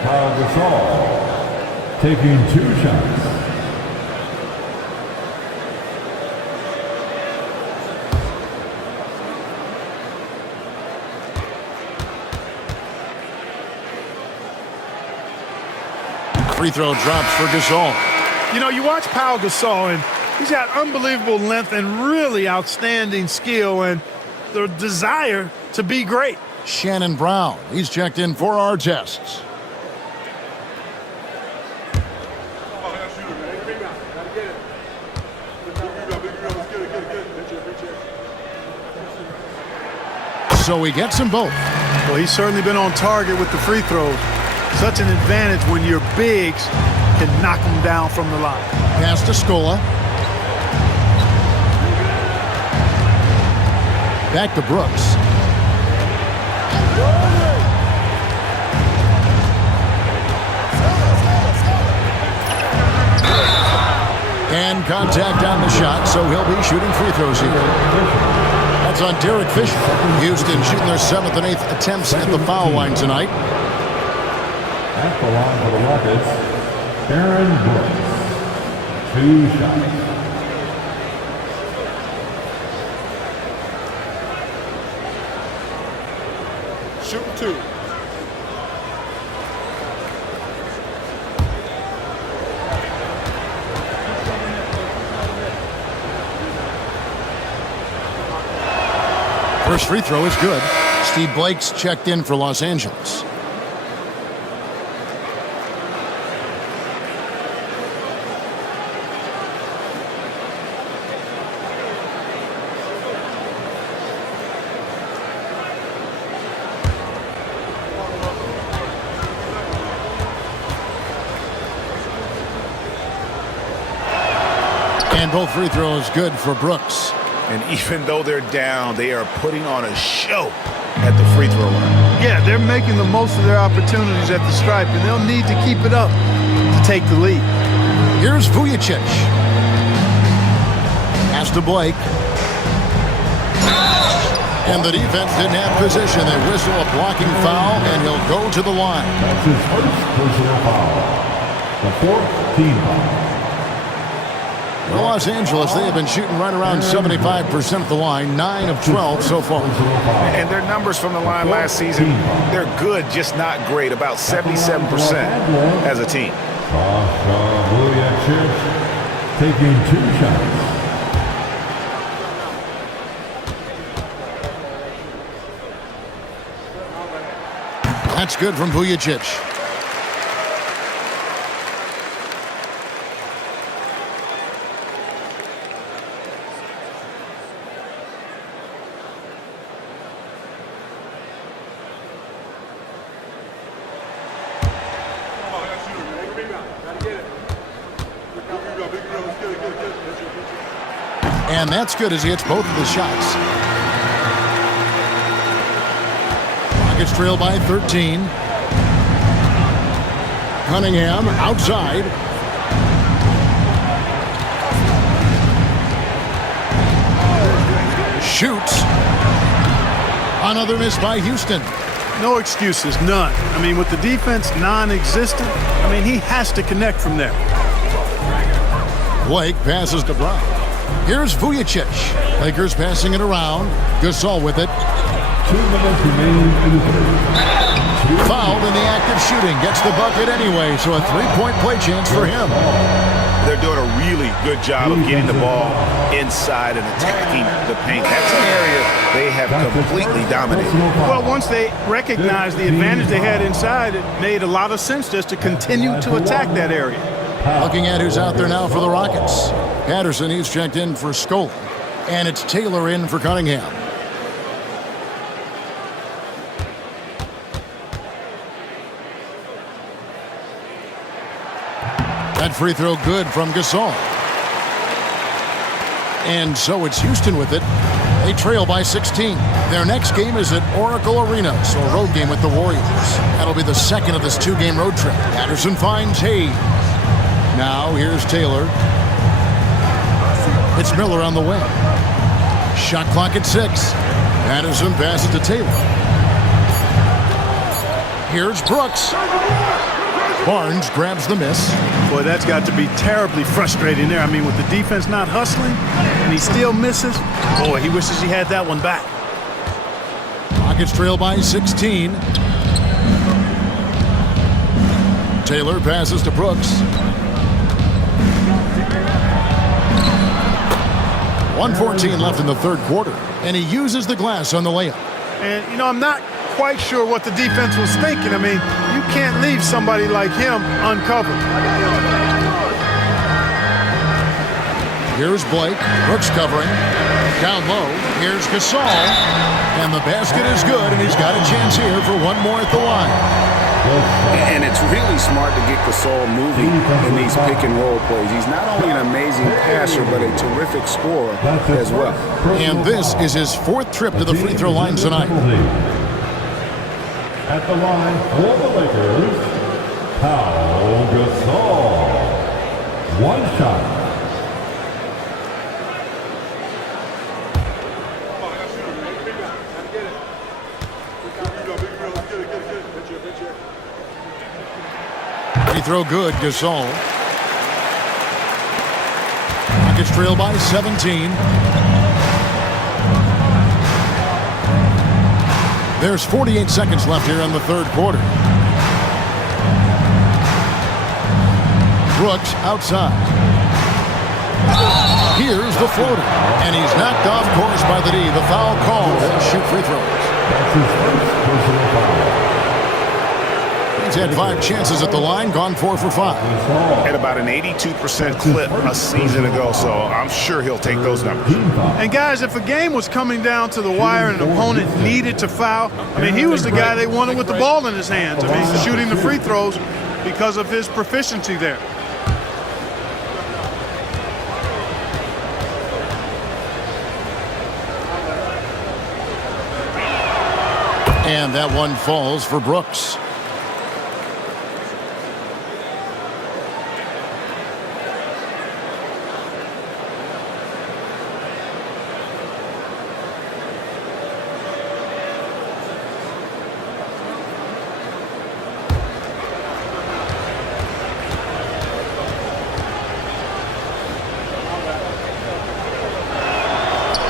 Gasol taking 2 shots. Free throw drops for Gasol. You know, you watch Pau Gasol, and he's got unbelievable length and really outstanding skill and the desire to be great. Shannon Brown. He's checked in for our tests. So he gets them both. Well, he's certainly been on target with the free throws. Such an advantage when your bigs can knock them down from the line. Pass to Scola. Back to Brooks. And contact on the shot, so he'll be shooting free throws here. That's on Derek Fisher. Houston shooting their 7th and 8th attempts at the foul line tonight. At the line for the Rockets, Aaron Brooks. 2 shots. Shooting 2. First free throw is good. Steve Blake's checked in for Los Angeles. And both free throws good for Brooks. And even though they're down, they are putting on a show at the free throw line. Yeah, they're making the most of their opportunities at the stripe, and they'll need to keep it up to take the lead. Here's Vujacic. Pass to Blake. And the defense didn't have position. They whistle a blocking foul, and he'll go to the line. That's his first personal foul. The 4th team foul. For Los Angeles, they have been shooting right around 75% of the line, 9 of 12 so far. And their numbers from the line last season, they're good, just not great, about 77% as a team. Taking 2 shots. That's good from Vujacic. And that's good as he hits both of the shots. Rockets trail by 13. Cunningham outside. Shoots. Another miss by Houston. No excuses, none. I mean, with the defense non-existent, I mean, he has to connect from there. Blake passes to Brown. Here's Vujacic. Lakers passing it around. Gasol with it. 2 minutes remaining in the third. Fouled in the act of shooting. Gets the bucket anyway, so a 3-point play chance for him. They're doing a really good job of getting the ball inside and attacking the paint. That's an area they have completely dominated. Well, once they recognized the advantage they had inside, it made a lot of sense just to continue to attack that area. Looking at who's out there now for the Rockets. Patterson, he's checked in for Scola. And it's Taylor in for Cunningham. That free throw good from Gasol. And so it's Houston with it. They trail by 16. Their next game is at Oracle Arena, so a road game with the Warriors. That'll be the second of this two-game road trip. Patterson finds Hayes. Now here's Taylor. It's Miller on the wing. Shot clock at 6. Patterson passes to Taylor. Here's Brooks. Barnes grabs the miss. Boy, that's got to be terribly frustrating there. I mean, with the defense not hustling and he still misses, boy, he wishes he had that one back. Rockets trail by 16. Taylor passes to Brooks. 1:14 left in the third quarter, and he uses the glass on the layup. And, you know, I'm not quite sure what the defense was thinking. I mean, you can't leave somebody like him uncovered. Here's Blake. Brooks covering. Down low. Here's Gasol. And the basket is good, and he's got a chance here for one more at the line. And it's really smart to get Gasol moving in these pick-and-roll plays. He's not only an amazing passer, but a terrific scorer as well. And this is his fourth trip to the free throw line tonight. At the line for the Lakers, Pau Gasol. One shot. Free throw good, Gasol. Rockets trail by 17. There's 48 seconds left here in the third quarter. Brooks outside. Here's the floater. And he's knocked off course by the D. The foul call. They'll shoot free throws. That's his first personal foul. He's had 5 chances at the line, gone 4 for 5. At about an 82% clip a season ago, so I'm sure he'll take those numbers. And guys, if a game was coming down to the wire and an opponent needed to foul, I mean, he was the guy they wanted with the ball in his hands. I mean, shooting the free throws because of his proficiency there. And that one falls for Brooks.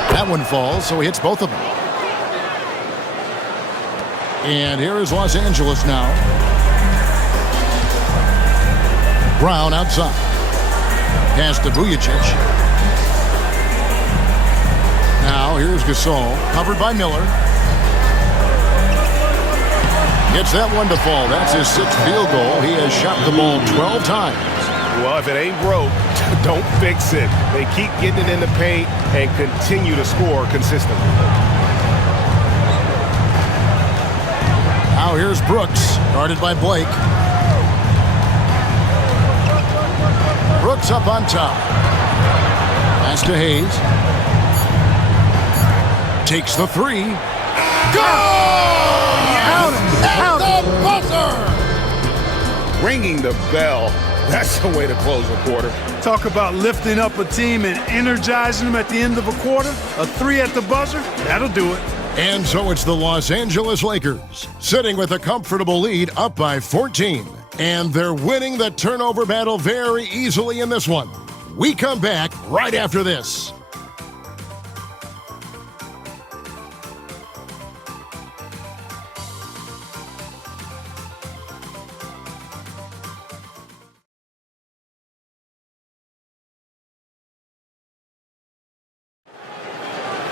That one falls, so he hits both of them. And here is Los Angeles now. Brown outside. Pass to Vujacic. Now here's Gasol, covered by Miller. Gets that one to fall. That's his 6th field goal. He has shot the ball 12 times. Well, if it ain't broke, don't fix it. They keep getting it in the paint and continue to score consistently. Now here's Brooks, guarded by Blake. Brooks up on top. Pass to Hayes. Takes the 3. Out At the buzzer! Ringing the bell. That's the way to close a quarter. Talk about lifting up a team and energizing them at the end of a quarter. A 3 at the buzzer, that'll do it. And so it's the Los Angeles Lakers, sitting with a comfortable lead up by 14. And they're winning the turnover battle very easily in this one. We come back right after this.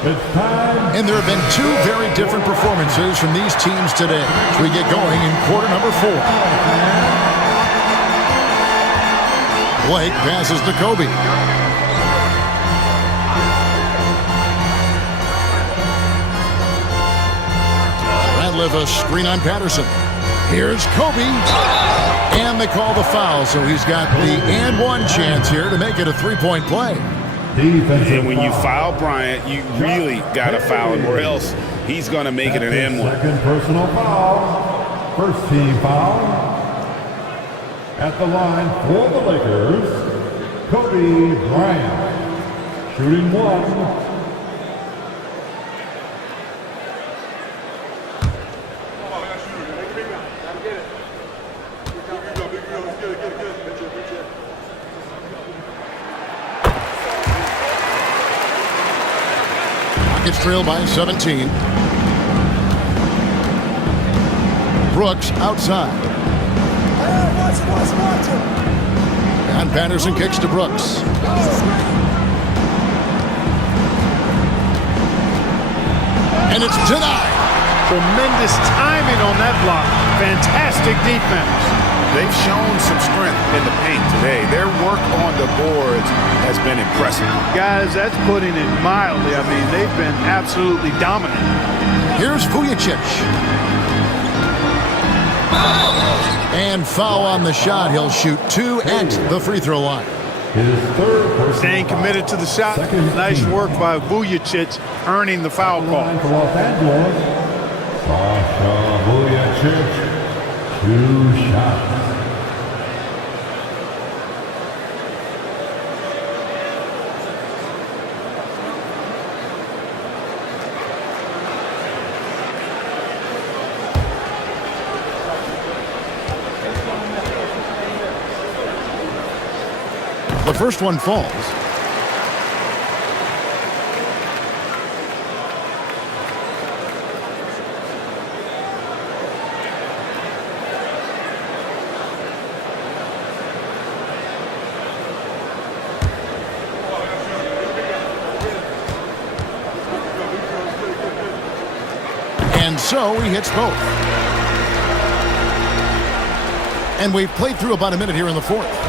It's time. And there have been two very different performances from these teams today as we get going in quarter number 4. Blake passes to Kobe. Radliff a screen on Patterson. Here's Kobe. And they call the foul, so he's got the and one chance here to make it a 3-point play. And when you foul Bryant, you really got to foul him, or else he's going to make it an and one. Second personal foul. First team foul. At the line for the Lakers, Kobe Bryant. Shooting 1. Rockets trail by 17. Brooks outside. And Patterson kicks to Brooks. And it's denied. Tremendous timing on that block. Fantastic defense. They've shown some strength in the paint today. Their work on the boards has been impressive. Guys, that's putting it mildly. I mean, they've been absolutely dominant. Here's Vujacic. And foul on the shot. He'll shoot 2 at the free throw line. His third personal Staying committed to the shot. Nice work by Vujacic, earning the foul call. For Los Angeles, Sasha Vujacic. 2 shots. The first one falls. And so he hits both. And we've played through about a minute here in the 4th.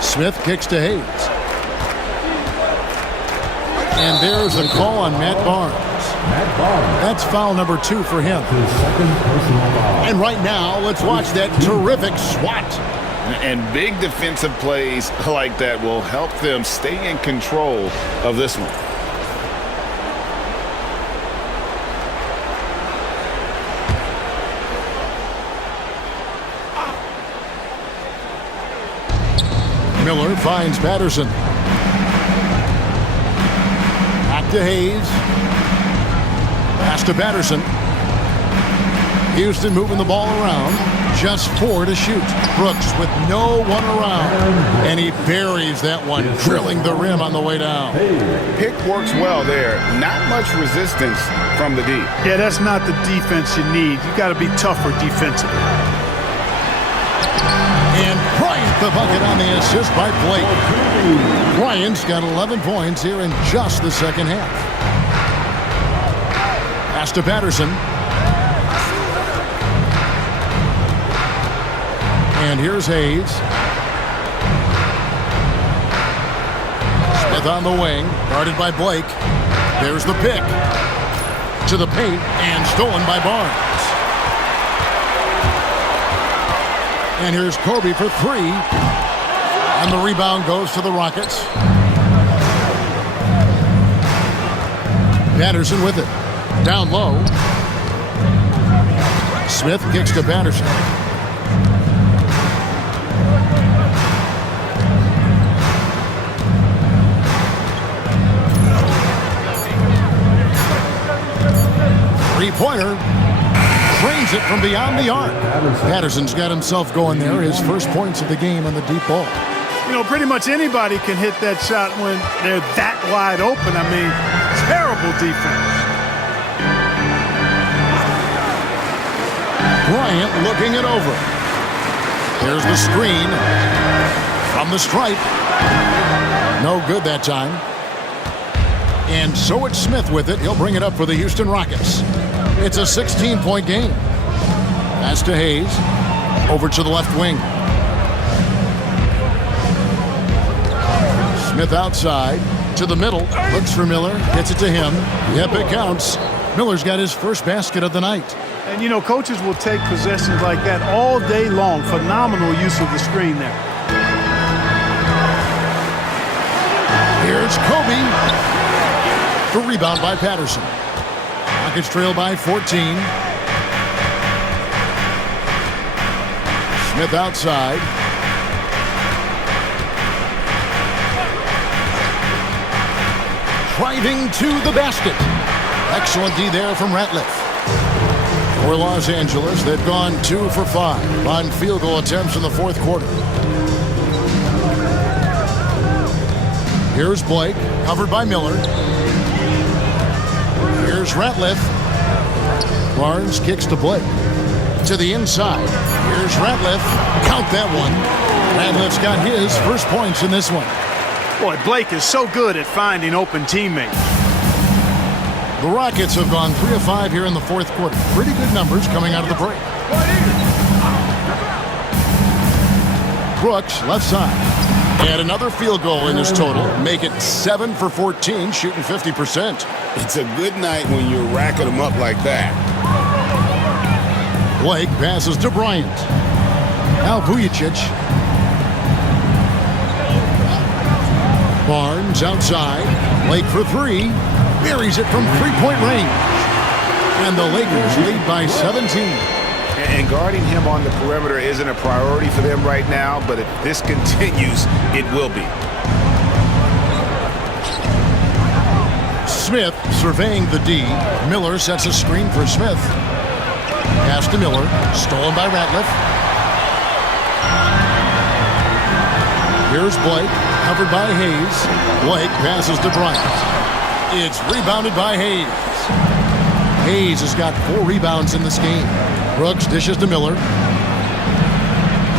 Smith kicks to Hayes. And there's the call on Matt Barnes. That's foul number 2 for him. And right now, let's watch that terrific swat. And big defensive plays like that will help them stay in control of this one. Miller finds Patterson. Back to Hayes. Pass to Patterson. Houston moving the ball around. Just 4 to shoot. Brooks with no one around. And he buries that one, drilling the rim on the way down. Pick works well there. Not much resistance from the D. Yeah, that's not the defense you need. You got to be tougher defensively. And Bryant the bucket on the assist by Blake. Bryant's got 11 points here in just the second half. Pass to Patterson. And here's Hayes. Smith on the wing, guarded by Blake. There's the pick. To the paint and stolen by Barnes. And here's Kobe for 3. And the rebound goes to the Rockets. Patterson with it. Down low. Smith kicks to Patterson. Three-pointer. Drains it from beyond the arc. Patterson's got himself going there. His first points of the game on the deep ball. You know, pretty much anybody can hit that shot when they're that wide open. I mean, terrible defense. Bryant looking it over. Here's the screen from the stripe. No good that time. And so it's Smith with it. He'll bring it up for the Houston Rockets. It's a 16-point game. Pass to Hayes. Over to the left wing. Smith outside. To the middle. Looks for Miller. Gets it to him. Yep, it counts. Miller's got his first basket of the night. And, you know, coaches will take possessions like that all day long. Phenomenal use of the screen there. Here's Kobe. The rebound by Patterson. Rockets trail by 14. Smith outside. Driving to the basket. Excellent D there from Ratliff. For Los Angeles, they've gone 2 for 5 on field goal attempts in the fourth quarter. Here's Blake, covered by Miller. Here's Ratliff. Barnes kicks to Blake. To the inside. Here's Ratliff. Count that one. Ratliff's got his first points in this one. Boy, Blake is so good at finding open teammates. The Rockets have gone 3 of 5 here in the fourth quarter. Pretty good numbers coming out of the break. Brooks, left side. And another field goal in his total. Make it 7 for 14, shooting 50%. It's a good night when you're racking them up like that. Blake passes to Bryant. Now Vujicic. Barnes outside. Blake for 3. Buries it from three-point range. And the Lakers lead by 17. And guarding him on the perimeter isn't a priority for them right now, but if this continues, it will be. Smith surveying the D. Miller sets a screen for Smith. Pass to Miller. Stolen by Ratliff. Here's Blake. Covered by Hayes. Blake passes to Bryant. It's rebounded by Hayes. Hayes has got 4 rebounds in this game. Brooks dishes to Miller.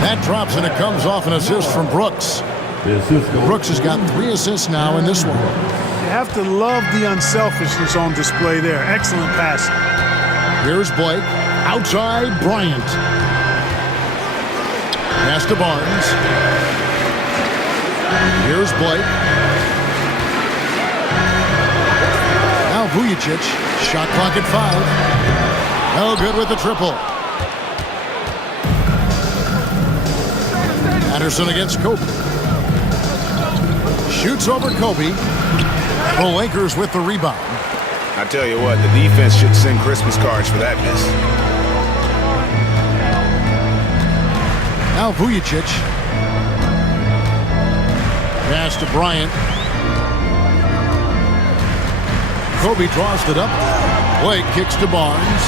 That drops and it comes off an assist from Brooks. Brooks has got 3 assists now in this one. You have to love the unselfishness on display there. Excellent passing. Here's Blake. Outside Bryant. Pass to Barnes. Here's Blake. Now Vujicic. Shot clock at 5. No good with the triple. Patterson against Kobe. Shoots over Kobe. The Lakers with the rebound. I tell you what, the defense should send Christmas cards for that miss. Now Vujicic. Pass to Bryant. Kobe draws it up. Blake kicks to Barnes.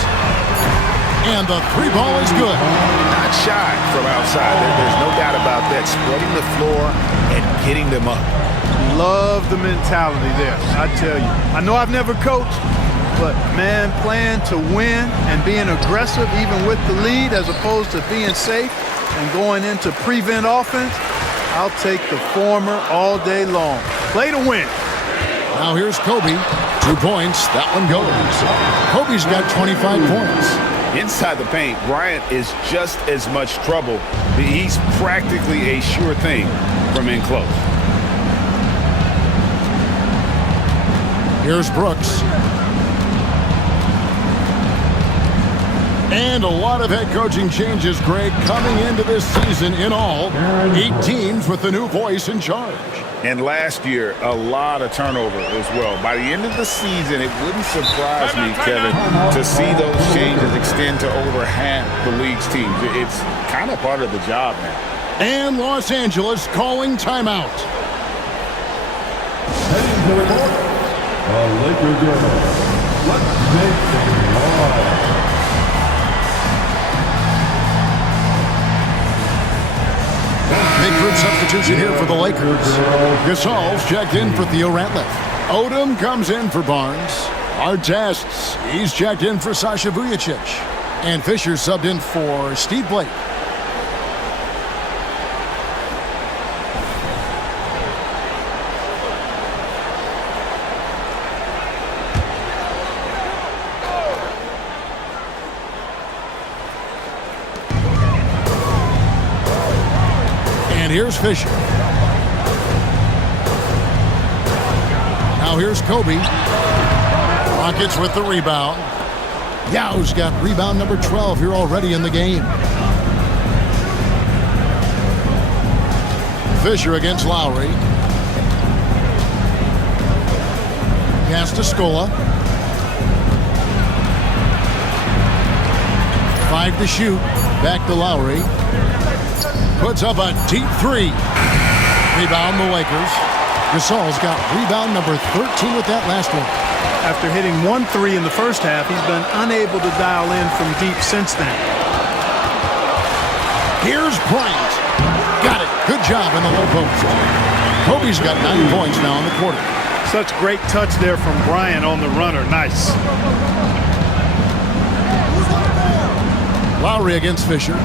And the 3 ball is good. Not shy from outside. There's no doubt about that. Spreading the floor and getting them up. Love the mentality there, I tell you. I know I've never coached, but, man, playing to win and being aggressive even with the lead as opposed to being safe and going into prevent offense, I'll take the former all day long. Play to win. Now here's Kobe. 2 points. That one goes. Kobe's got 25 points. Inside the paint, Bryant is just as much trouble. He's practically a sure thing from in close. Here's Brooks. And a lot of head coaching changes, Greg, coming into this season in all. 8 teams with the new voice in charge. And last year, a lot of turnover as well. By the end of the season, it wouldn't surprise me, Kevin, to see those changes extend to over half the league's teams. It's kind of part of the job now. And Los Angeles calling timeout. Heading to the court, the Lakers are. Let's make some noise. Big group substitution here for the Lakers. Gasol's checked in for Theo Ratliff. Odom comes in for Barnes. Artests, he's checked in for Sasha Vujicic. And Fisher subbed in for Steve Blake. here's Fisher. Now here's Kobe. Rockets with the rebound. Yao's got rebound number 12 here already in the game. Fisher against Lowry. Pass to Scola. 5 to shoot. Back to Lowry. Puts up a deep 3. Rebound the Lakers. Gasol's got rebound number 13 with that last one. After hitting 1-3 in the first half, he's been unable to dial in from deep since then. Here's Bryant. Got it. Good job in the low post. Kobe's got 9 points now in the quarter. Such great touch there from Bryant on the runner. Nice. Lowry against Fisher.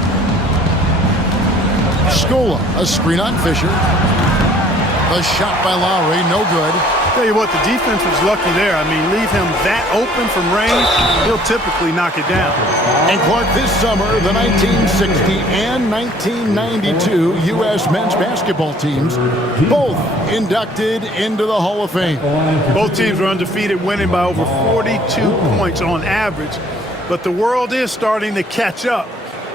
Scola, a screen on Fisher. A shot by Lowry, no good. Tell you what, the defense was lucky there. I mean, leave him that open from range, he'll typically knock it down. And Clark, this summer, the 1960 and 1992 U.S. men's basketball teams both inducted into the Hall of Fame. Both teams were undefeated, winning by over 42 points on average. But the world is starting to catch up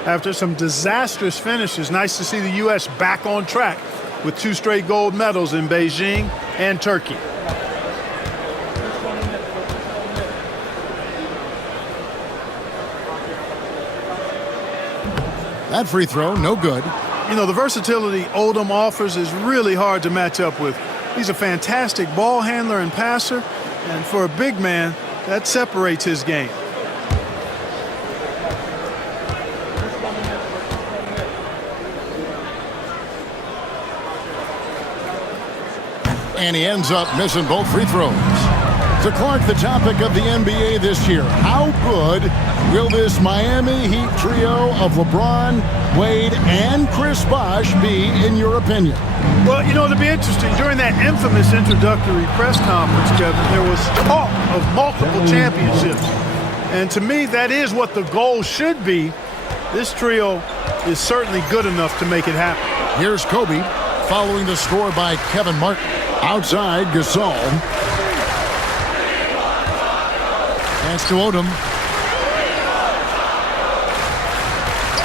after some disastrous finishes. Nice to see the U.S. back on track with 2 straight gold medals in Beijing and Turkey. That free throw, no good. You know, the versatility Odom offers is really hard to match up with. He's a fantastic ball handler and passer, and for a big man, that separates his game. And he ends up missing both free throws. To Clark, the topic of the NBA this year. How good will this Miami Heat trio of LeBron, Wade, and Chris Bosh be, in your opinion? Well, you know, it'll be interesting. During that infamous introductory press conference, Kevin, there was talk of multiple championships. And to me, that is what the goal should be. This trio is certainly good enough to make it happen. Here's Kobe, following the score by Kevin Martin. Outside, Gasol. Pass to Odom.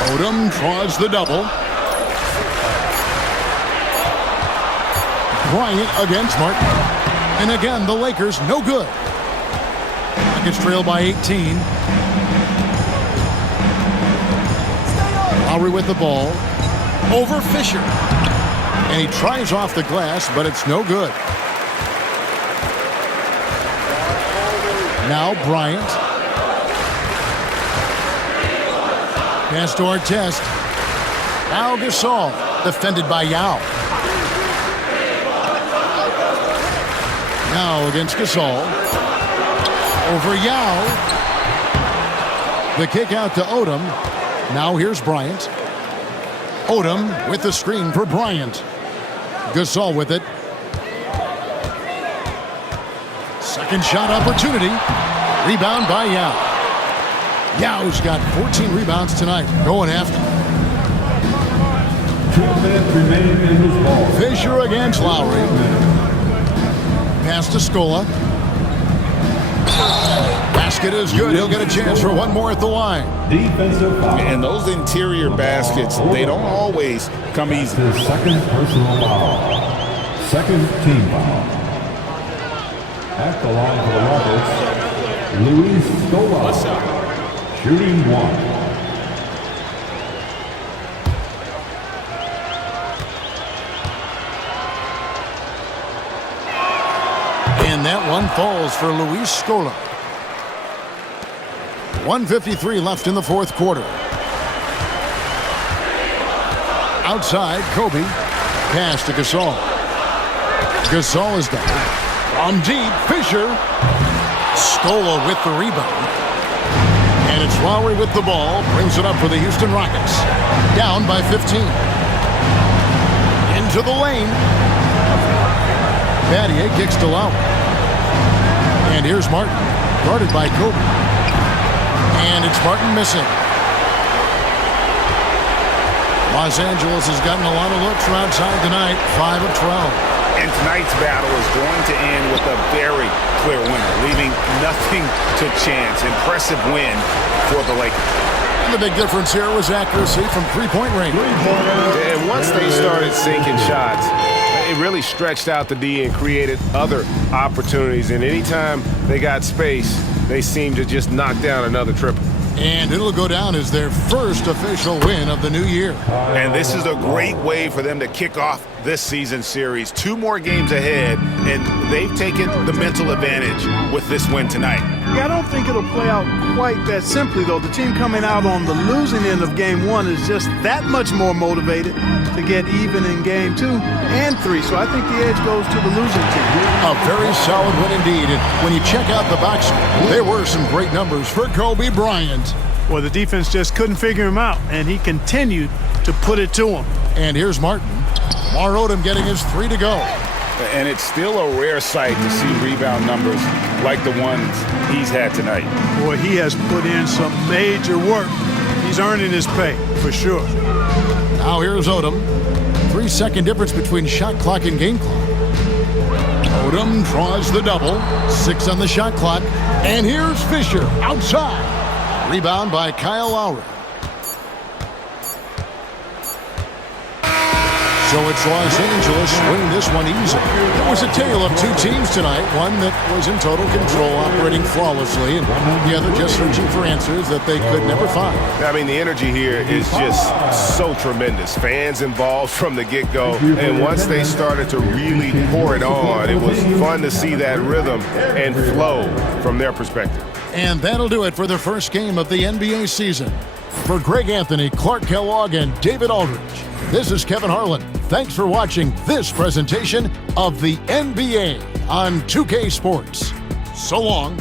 Odom draws the double. Bryant against Martin. And again, the Lakers, no good. Rockets trail by 18. Lowry with the ball. Over Fisher. And he tries off the glass, but it's no good. Now Bryant. Pass to Artest. Now Gasol, defended by Yao. Now against Gasol. Over Yao. The kick out to Odom. Now here's Bryant. Odom with the screen for Bryant. Gasol with it. Second shot opportunity. Rebound by Yao. Yao's got 14 rebounds tonight. Going after. 2 minutes remaining in this ball. Fisher against Lowry. Pass to Scola. Basket is good. He'll get a chance for one more at the line. Defensive foul. And those interior baskets, they don't always come easy. His second personal foul. Second team foul. At the line for the Rockets, Luis Scola. Shooting 1. And that one falls for Luis Scola. 1:53 left in the fourth quarter. Outside, Kobe. Pass to Gasol. Gasol is down. From deep, Fisher. Scola with the rebound. And it's Lowry with the ball. Brings it up for the Houston Rockets. Down by 15. Into the lane. Battier kicks to Lowry. And here's Martin. Guarded by Kobe. And it's Martin missing. Los Angeles has gotten a lot of looks from outside tonight, 5 of 12. And tonight's battle is going to end with a very clear winner, leaving nothing to chance. Impressive win for the Lakers. And the big difference here was accuracy from three-point range. And once they started sinking shots, it really stretched out the D and created other opportunities. And anytime they got space, they seemed to just knock down another triple. And it'll go down as their first official win of the new year. And this is a great way for them to kick off this season series. 2 more games ahead, and they've taken the mental advantage with this win tonight. Yeah, I don't think it'll play out quite that simply, though. The team coming out on the losing end of game 1 is just that much more motivated to get even in game 2 and 3. So I think the edge goes to the losing team. A very solid win indeed. And when you check out the box score, there were some great numbers for Kobe Bryant. Well, the defense just couldn't figure him out, and he continued to put it to him. And here's Martin. Mar Odom getting his 3 to go. And it's still a rare sight to see rebound numbers like the ones he's had tonight. Boy, he has put in some major work. He's earning his pay, for sure. Now here's Odom. 3-second difference between shot clock and game clock. Odom draws the double. 6 on the shot clock. And here's Fisher outside. Rebound by Kyle Lowry. So it's Los Angeles winning this one easily. It was a tale of 2 teams tonight. One that was in total control, operating flawlessly, and the other just searching for answers that they could never find. I mean, the energy here is just so tremendous. Fans involved from the get-go, and once they started to really pour it on, it was fun to see that rhythm and flow from their perspective. And that'll do it for the first game of the NBA season. For Greg Anthony, Clark Kellogg, and David Aldridge, this is Kevin Harlan. Thanks for watching this presentation of the NBA on 2K Sports. So long.